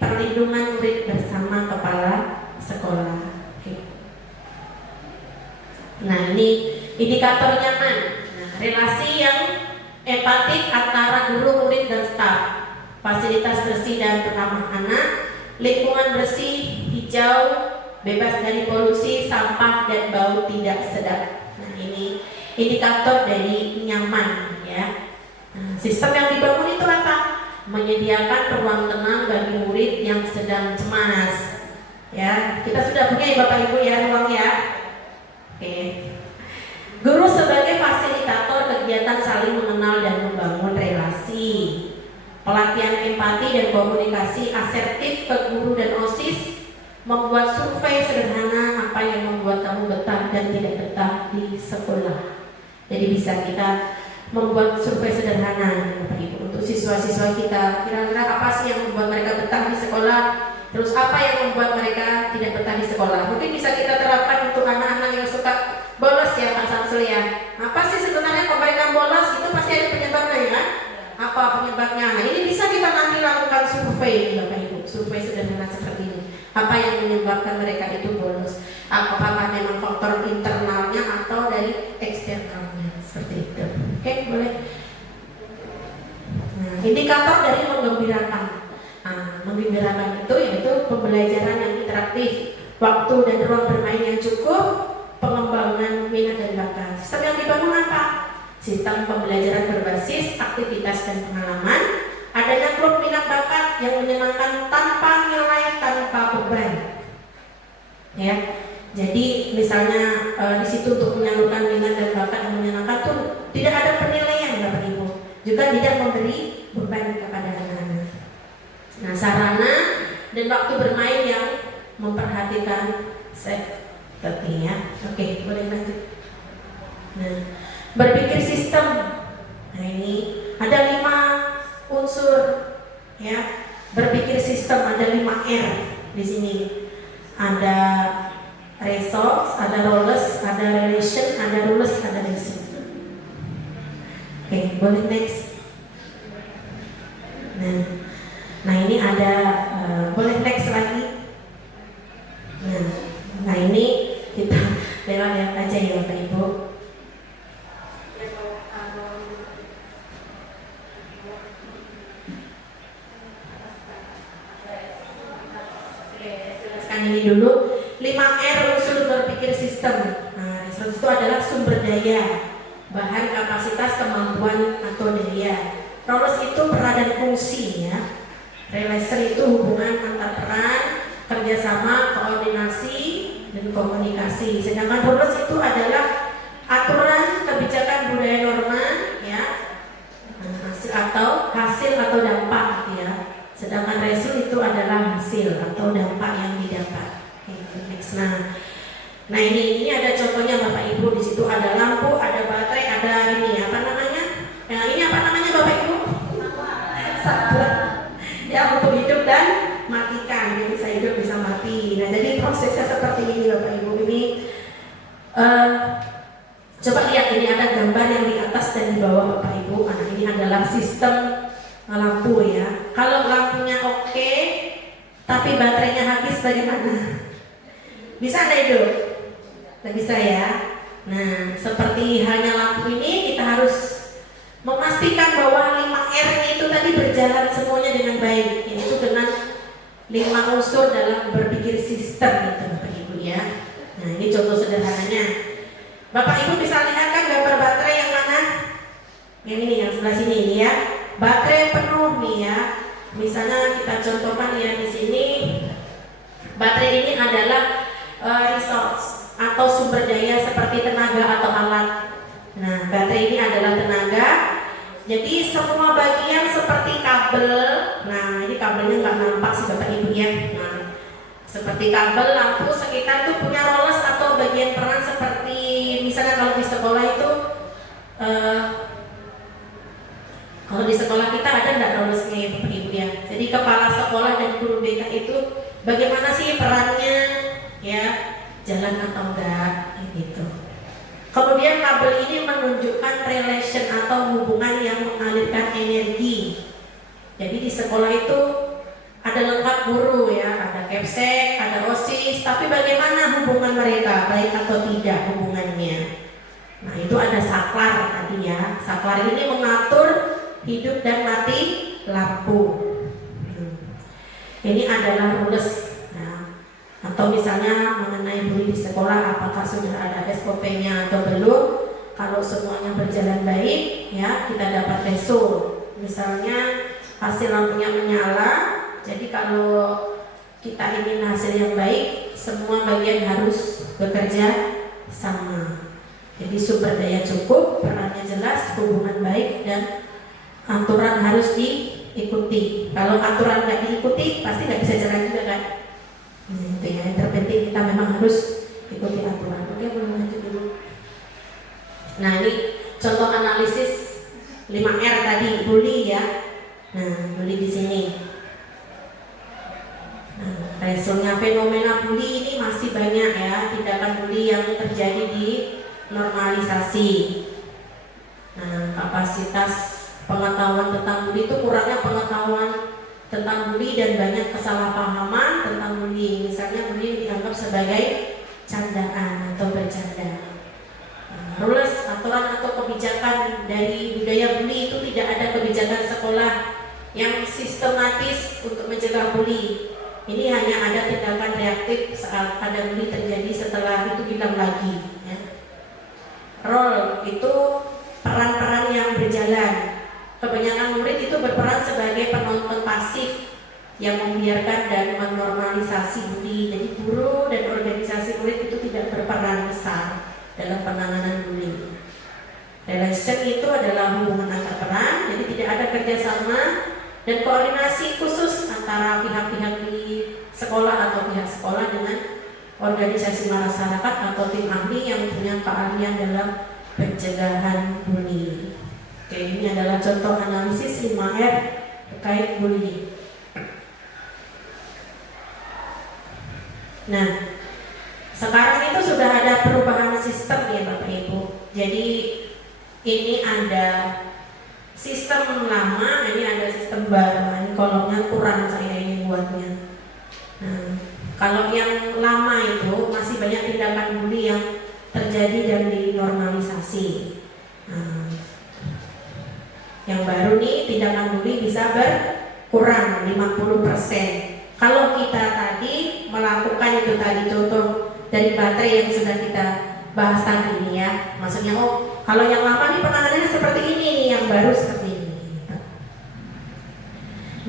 perlindungan murid bersama kepala sekolah. Oke. Nah, ini indikator nyaman. Nah, relasi yang empatik antara guru, murid, dan staf, fasilitas bersih dan ramah anak, lingkungan bersih, hijau, bebas dari polusi, sampah, dan bau tidak sedap. Nah ini indikator dari nyaman ya. Nah, sistem yang dibangun itu apa? Menyediakan ruang tenang bagi murid yang sedang cemas. Ya, kita sudah punya ya Bapak Ibu ya ruang ya. Oke. Guru sebagai fasilitator kegiatan saling mengenal dan membangun relasi. Pelatihan empati dan komunikasi asertif ke guru dan OSIS. Membuat survei sederhana apa yang membuat kamu betah dan tidak betah di sekolah. Jadi bisa kita membuat survei sederhana Bapak Ibu untuk siswa-siswa kita. Kira-kira apa sih yang membuat mereka betah di sekolah? Terus apa yang membuat mereka tidak betah di sekolah? Mungkin bisa kita terapkan untuk anak-anak yang suka bolos ya Pak Samsul ya. Apa sih sebenarnya kok mereka bolos? Itu pasti ada penyebabnya ya kan? Apa penyebabnya? Nah ini bisa kita nanti lakukan survei Bapak Ibu. Survei sederhana seperti ini. Apa yang menyebabkan mereka itu bolos? Apakah memang faktor internalnya atau dari eksternalnya? Seperti itu. Oke, boleh. Nah, indikator dari menggembirakan. Nah, menggembirakan itu yaitu pembelajaran yang interaktif, waktu dan ruang bermain yang cukup, pengembangan minat dan bakat. Sistem yang dibangun apa? Sistem pembelajaran berbasis aktivitas dan pengalaman, adanya klub minat bakat yang menyenangkan tanpa nilai, tanpa beban. Ya, jadi misalnya di situ untuk menyalurkan minat dan bakat yang menyenangkan tuh tidak ada penilaian Bapak Ibu, juga tidak memberi beban kepada anak-anak. Nah, sarana dan waktu bermain yang memperhatikan safety ya. Oke, boleh lanjut. Nah, berpikir sistem. Nah ini ada 5 unsur ya. Berpikir sistem ada 5 R di sini. Ada resource, ada roles, ada relation, ada rules, ada reason. Oke, boleh next. Nah ini ada boleh next lagi. Nah ini kita lewat aja ya Bapak Ibu. Ini dulu 5R unsur berpikir sistem. Nah, itu adalah sumber daya, bahan, kapasitas, kemampuan atau daya. Roles itu peran dan fungsi ya. Relation itu hubungan antar peran, kerjasama, koordinasi, dan komunikasi. Sedangkan roles itu adalah aturan, kebijakan, budaya, norma ya, hasil atau dampak ya. Sedangkan result itu adalah hasil atau dampak yang didapat. Next. Nah ini ada contohnya Bapak Ibu. Di situ ada lampu, ada baterai, ada Coba lihat, ini ada gambar yang di atas dan di bawah Bapak Ibu. Nah, ini adalah sistem lampu ya. Kalau lampunya oke, tapi baterainya habis bagaimana? Bisa ada itu? Tidak bisa ya. Nah, seperti halnya lampu ini, kita harus memastikan bahwa 5R itu tadi berjalan semuanya dengan baik, yaitu dengan 5 unsur dalam berpikir sistem itu Bapak Ibu ya. Nah, ini contoh sederhananya. Bapak Ibu bisa lihat kan gambar baterai yang mana? Yang ini, yang sebelah sini ini ya. Baterai penuh nih ya. Misalnya kita contohkan ya di sini. Baterai ini adalah resource atau sumber daya seperti tenaga atau alat. Nah, baterai ini adalah tenaga. Jadi semua bagian seperti kabel. Nah, ini kabelnya nggak nampak sih Bapak Ibu ya. Nah, seperti kabel, lampu sekitar itu punya roles atau bagian peran seperti misalnya kalau di sekolah itu kalau di sekolah kita ada nggak rolesnya ya Bapak Ibu ya. Jadi kepala sekolah dan guru BK itu bagaimana sih perannya ya, jalan atau enggak gitu. Kemudian kabel ini menunjukkan relation atau hubungan yang mengalirkan energi. Jadi di sekolah itu ada lengkap guru ya, ada kepsek, ada OSIS, tapi bagaimana hubungan mereka, baik atau tidak hubungannya. Nah, itu ada saklar tadi ya. Saklar ini mengatur hidup dan mati lampu. Ini adalah rules. Nah, atau misalnya mengenai bully di sekolah, apakah sudah ada SOP-nya atau belum? Kalau semuanya berjalan baik, ya kita dapat result. Misalnya hasil lampunya menyala. Jadi kalau kita ingin hasil yang baik, semua bagian harus bekerja sama. Jadi sumber daya cukup, perannya jelas, hubungan baik, dan aturan harus diikuti. Kalau aturan nggak diikuti, pasti nggak bisa jalan juga kan? Itu ya, yang terpenting kita memang harus ikuti aturan. Oke, boleh lanjut dulu. Nah, ini contoh analisis 5R tadi, bully ya. Nah, bully di sini. Nah, resulnya fenomena bully ini masih banyak ya, tindakan bully yang terjadi di normalisasi. Nah, kapasitas pengetahuan tentang bully itu kurangnya pengetahuan tentang bully dan banyak kesalahpahaman tentang bully. Misalnya bully dianggap sebagai candaan atau bercanda. Rules, aturan atau kebijakan dari budaya bully itu tidak ada kebijakan sekolah yang sistematis untuk mencegah bully. Ini hanya ada tindakan reaktif saat ada bully terjadi, setelah itu hilang lagi ya. Role itu peran-peran yang berjalan. Kebanyakan murid itu berperan sebagai penonton pasif yang membiarkan dan menormalisasi bully. Jadi guru dan organisasi murid itu tidak berperan besar dalam penanganan bully. Relation itu adalah hubungan antar peran, jadi tidak ada kerjasama dan koordinasi khusus antara pihak-pihak di sekolah atau pihak sekolah dengan organisasi masyarakat atau tim ahli yang punya keahlian dalam pencegahan bully. Oke, ini adalah contoh analisis 5R terkait bullying. Nah, sekarang itu sudah ada perubahan sistem ya Bapak Ibu. Jadi ini ada sistem lama, ini ada sistem baru. Ini kolomnya kurang saya ini buatnya. Nah, kalau yang lama itu masih banyak tindakan bully yang terjadi dan dinormalisasi. Nah, yang baru nih tindakan bully bisa berkurang 50%. Kalau kita tadi melakukan itu tadi contoh dari baterai yang sudah kita bahas tadi ini ya, maksudnya kalau yang lama nih penanganannya seperti ini nih, yang baru seperti ini.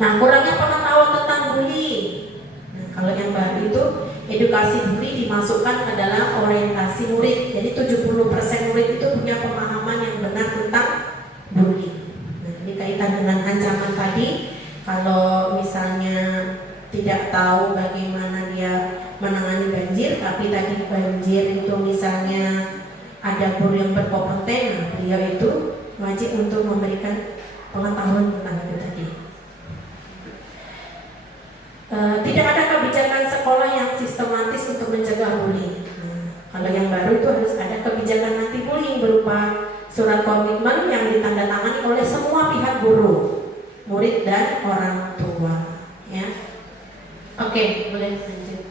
Nah, kurangnya pengetahuan tentang bully. Nah, kalau yang baru itu edukasi bully dimasukkan ke dalam orientasi murid. Jadi 70% murid itu punya pemahaman yang benar tentang bully. Nah, ini kaitan dengan ancaman tadi. Kalau misalnya tidak tahu bagaimana dia menangani banjir, tapi tadi banjir itu misalnya ada guru yang berkompeten, beliau itu wajib untuk memberikan pengetahuan tentang itu tadi. Tidak ada kebijakan sekolah yang sistematis untuk mencegah bullying. Nah, kalau yang baru itu harus ada kebijakan anti bullying berupa surat komitmen yang ditandatangani oleh semua pihak guru, murid dan orang tua. Ya, oke, boleh lanjut.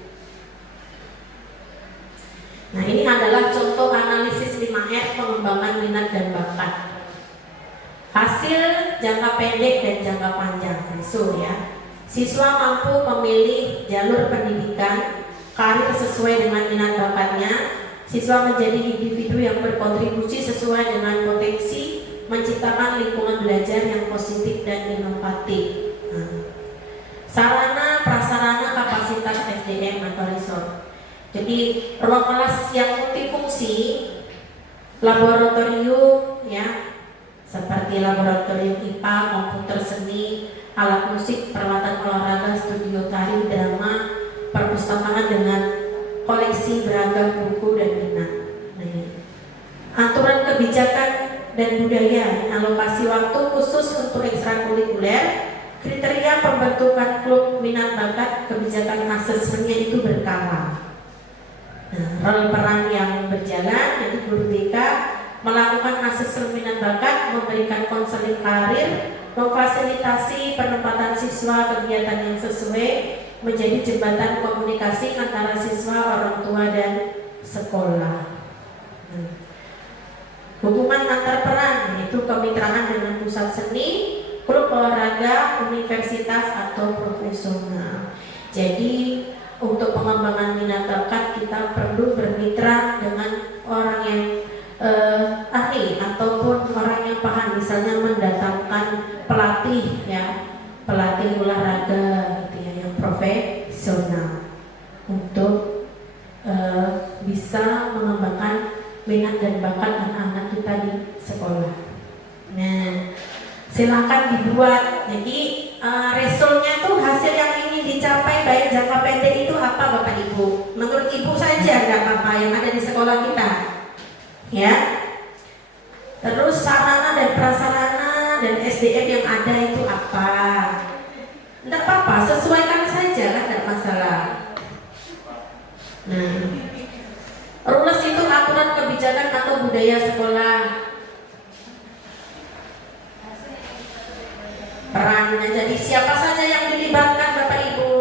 Nah, ini adalah contoh analisis 5R pengembangan minat dan bakat. Hasil jangka pendek dan jangka panjang. So ya, siswa mampu memilih jalur pendidikan, karir sesuai dengan minat bakatnya. Siswa menjadi individu yang berkontribusi sesuai dengan potensi, menciptakan lingkungan belajar yang positif dan inovatif. Sarana, prasarana, kapasitas SDM atau resource. Jadi ruang kelas yang multifungsi, laboratorium ya, seperti laboratorium IPA, komputer seni, alat musik, peralatan olahraga, studio tari, drama, perpustakaan dengan koleksi beragam buku dan minat. Aturan kebijakan dan budaya, alokasi waktu khusus untuk ekstrakurikuler, kriteria pembentukan klub minat bakat, kebijakan asesmennya itu berkala. Role peran yang berjalan, jadi guru TK melakukan asesmen minat bakat, memberikan konseling karir, memfasilitasi penempatan siswa kegiatan yang sesuai, menjadi jembatan komunikasi antara siswa, orang tua dan sekolah. Hubungan antar peran yaitu kemitraan dengan pusat seni, klub olahraga, universitas atau profesional. Jadi untuk pengembangan minat bakat kita perlu bermitra dengan orang yang ahli ataupun orang yang paham, misalnya mendatangkan pelatih ya, pelatih olahraga gitu ya, yang profesional untuk bisa mengembangkan minat dan bakat anak-anak kita di sekolah. Nah, silakan dibuat. Jadi resultnya tuh hasil yang ingin dicapai baik jangka pendek itu apa Bapak Ibu? Menurut Ibu saja nggak apa-apa yang ada di sekolah kita, ya. Terus sarana dan prasarana dan SDM yang ada itu apa? Nggak apa-apa, sesuaikan saja kan, nggak masalah. Nah, rules itu aturan kebijakan atau budaya sekolah. Perannya, jadi siapa saja yang dilibatkan Bapak Ibu?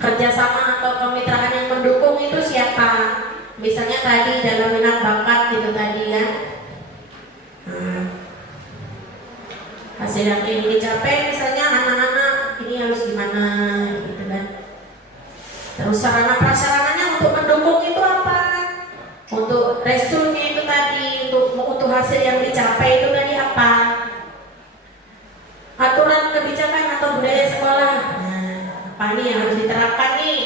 Kerjasama atau kemitraan yang mendukung itu siapa? Misalnya tadi dalam minat bakat gitu tadi ya. Hasil yang ingin dicapai misalnya anak-anak ini harus gimana gitu kan. Terus sarana prasarananya untuk mendukung itu apa? Untuk resultnya itu tadi, untuk hasil yang dicapai itu tadi apa? Aturan kebijakan atau budaya sekolah. Nah, apa nih yang harus diterapkan nih?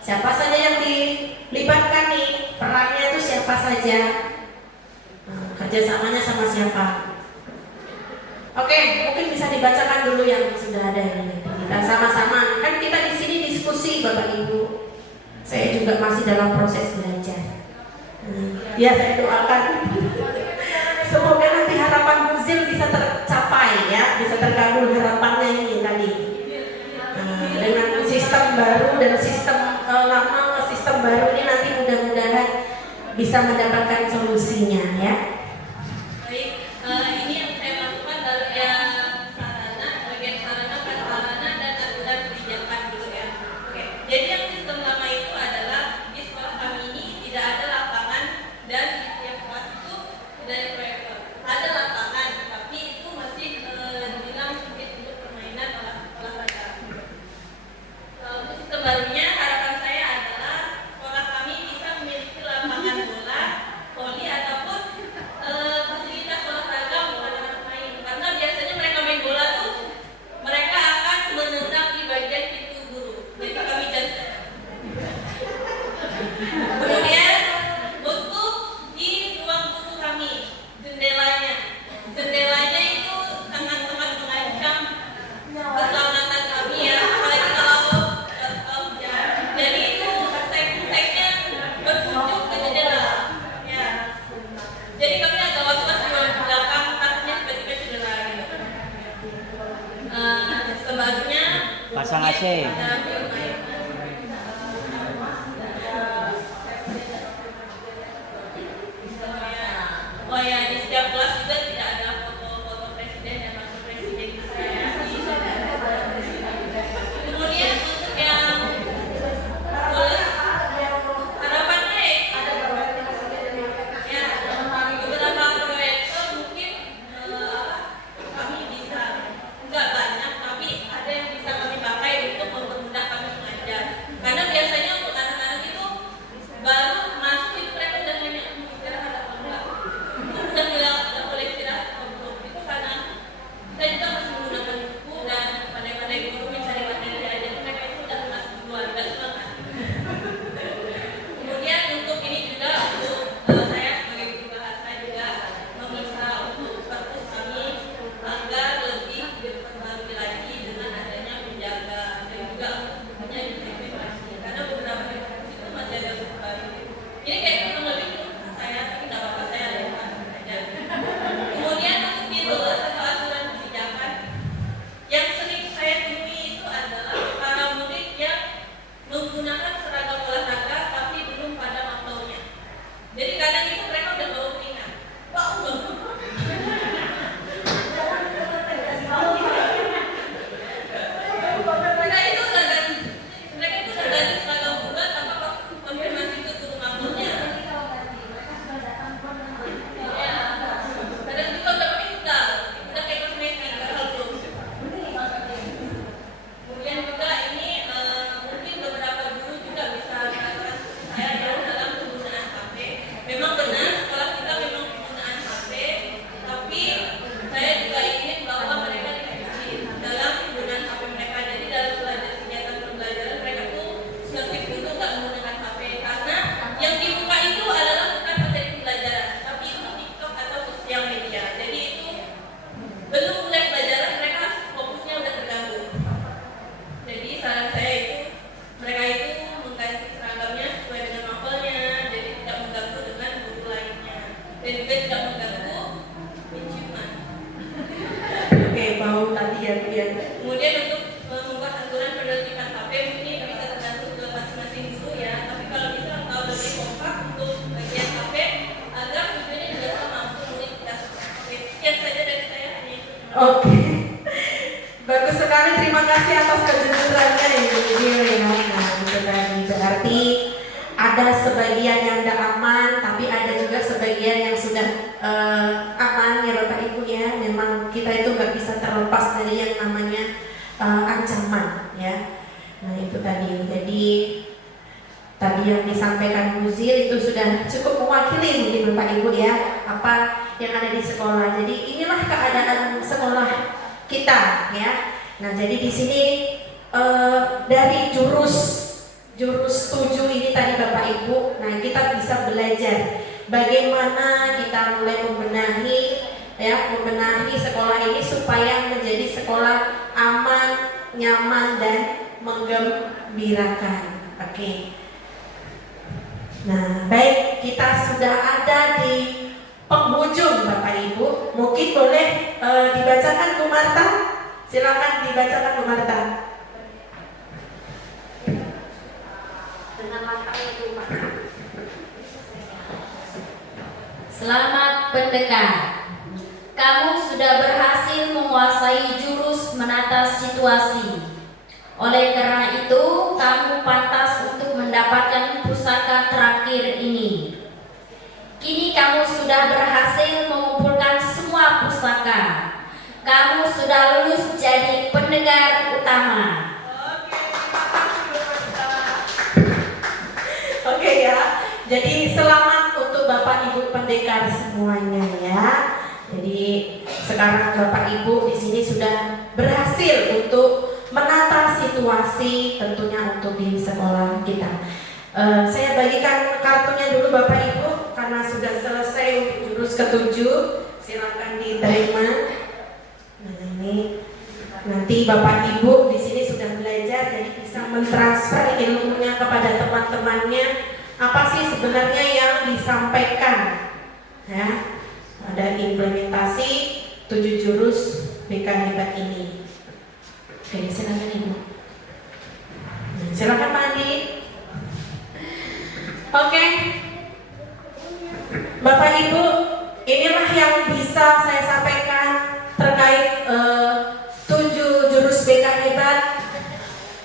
Siapa saja yang dilibatkan nih? Perannya itu siapa saja? Kerjasamanya sama siapa? Oke, mungkin bisa dibacakan dulu yang sudah ada ini. Kita sama-sama. Kan kita di sini diskusi Bapak Ibu. Saya juga masih dalam proses belajar. Ya, saya doakan semoga nanti harapan Buzil bisa tercapai ya, bisa terkabul harapannya ini tadi. Dengan sistem baru dan sistem lama ke sistem baru ini nanti mudah-mudahan bisa mendapatkan solusinya ya. Baik, ini yang saya masukkan dari yang sarana, bagian sarana, prasarana dan aturan kebijakan gitu ya. Oke, jadi yang sistem lama itu adalah di sekolah kami ini tidak ada lapangan dan di setiap kelas itu dari proyektor. Ada lapangan, tapi itu masih dibilang sempit untuk permainan olahraga. Untuk sistem barunya harapan saya adalah sekolah kami bisa memiliki lapangan bola, voli ataupun fasilitas olahraga untuk anak-anak main. Karena biasanya mereka main bola tuh mereka akan menendang di bagian pintu guru. Jadi kami jangan. Kemudian untuk di ruang guru kami jendelanya itu sangat-sangat mengancam keselamatan kami ya, apalagi kalau hujan. Jadi itu tek-teknya berkunjung ke jendela ya. Jadi kami agak was-was di belakang, takutnya tiba-tiba cedera gitu. Sebaliknya Pasang AC. Oh ya, di setiap kelas juga tidak ada foto-foto presiden dan wakil presiden saya. Kemudian untuk yang harapannya ya beberapa proyek mungkin kami bisa nggak banyak, tapi ada yang bisa kami pakai untuk mempermudah kami mengajar. Karena biasanya untuk anak-anak itu baru masuk itu mereka udah nanya istirahat apa enggak, udah bilang ada boleh istirahat atau belum. Itu karena kita juga masih menggunakan buku dan pandai-pandai guru mencari materi aja, jadi mereka itu udah masuk duluan, nggak semangat. Kemudian untuk ini juga untuk saya sebagai guru bahasa juga meminta untuk perpus kami agar lebih diperbarui lagi dengan adanya menjaga dan juga punya implementasi, karena beberapa itu masih ada baru. Ini kayak kurang lebih saya, tapi nggak apa-apa, saya lewat aja. Kemudian untuk itu satu aturan kebijakan yang sering saya temui itu adalah para murid yang menggunakan seragam olahraga tapi belum pada mapelnya. Jadi kadang itu mereka udah bawa keringat. Wah, mereka itu udah ganti seragam bulan tanpa konfirmasi ke guru mapelnya. Ya, kadang juga udah pintar, udah kayak kosmetik, padahal belum. Kemudian juga ini mungkin beberapa guru juga bisa mengatakan saya dalam penggunaan HP. Memang benar sekolah kita memang penggunaan HP, tapi saya juga ingin bahwa mereka disiplin dalam penggunaan HP mereka. Jadi dalam kegiatan pembelajaran mereka tuh lebih dulu nggak menggunakan HP, karena yang dibuka itu adalah bukan materi pembelajaran, tapi itu TikTok atau sosial media. Jadi itu belum mulai pelajaran mereka fokusnya udah terganggu. Jadi saran saya itu mereka itu mengganti seragamnya sesuai dengan mapelnya, jadi tidak mengganggu dengan guru lainnya dan juga tidak mengganggu penciuman. Oke, bau tadi ya Bu ya. Kemudian untuk membuat aturan penertiban HP ini bisa tergantung ke masing-masing guru ya. Tapi kalau bisa kalau lebih kompak untuk bagian HP agar tujuannya juga sama untuk murid kita. Oke, sekian saja dari saya. Hanya itu. Oke. Bagus sekali, terima kasih atas kejujurannya Ibu Gil ya. Nah, itu tadi berarti ada sebagian yang tidak aman, tapi ada juga sebagian yang sudah aman ya Bapak Ibu ya. Memang kita itu nggak bisa terlepas dari yang namanya ancaman ya. Nah itu tadi. Jadi tadi yang disampaikan Bu Zil itu sudah cukup mewakili mungkin Bapak Ibu ya apa yang ada di sekolah. Jadi inilah keadaan sekolah kita ya. Nah jadi di sini dari jurus 7 ini tadi Bapak Ibu, nah kita bisa belajar bagaimana kita mulai membenahi sekolah ini supaya menjadi sekolah aman, nyaman dan menggembirakan. Oke. Nah, baik, kita sudah ada di penghujung Bapak Ibu. Mungkin boleh dibacakan Bu Marta. Silakan dibacakan Bu Marta. Selamat pendengar. Kamu sudah berhasil menguasai jurus menata situasi. Oleh karena itu, kamu pantas untuk mendapatkan pusaka terakhir ini. Kini kamu sudah berhasil mengumpulkan semua pusaka. Kamu sudah lulus jadi pendengar utama. Oke ya. Jadi selamat untuk Bapak Ibu pendekar semuanya ya. Jadi sekarang Bapak Ibu di sini sudah berhasil untuk menata situasi tentunya untuk di sekolah kita. Saya bagikan kartunya dulu Bapak Ibu karena sudah selesai untuk jurus ke-7. Silakan diterima. Nah ini nanti Bapak Ibu di sini sudah belajar, jadi bisa mentransfer ilmunya kepada teman-temannya. Apa sih sebenarnya yang disampaikan? Ya, ada implementasi 7 jurus BK hebat ini. Oke, silakan Ibu. Silakan Pak Andi. Oke, Bapak Ibu, inilah yang bisa saya sampaikan terkait 7 jurus BK hebat.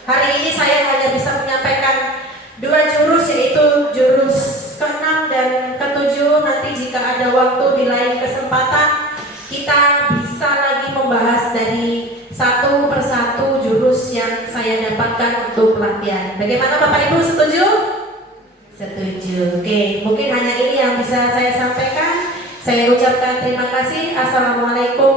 Hari ini saya hanya bisa menyampaikan 2 jurus, yaitu jurus ke-6 dan ke-7. Nanti jika ada waktu di lain kesempatan, kita bisa lagi membahas dari satu persatu jurus yang saya dapatkan untuk pelatihan. Bagaimana Bapak Ibu, setuju? Setuju. Oke, mungkin hanya ini yang bisa saya sampaikan. Saya ucapkan terima kasih. Assalamualaikum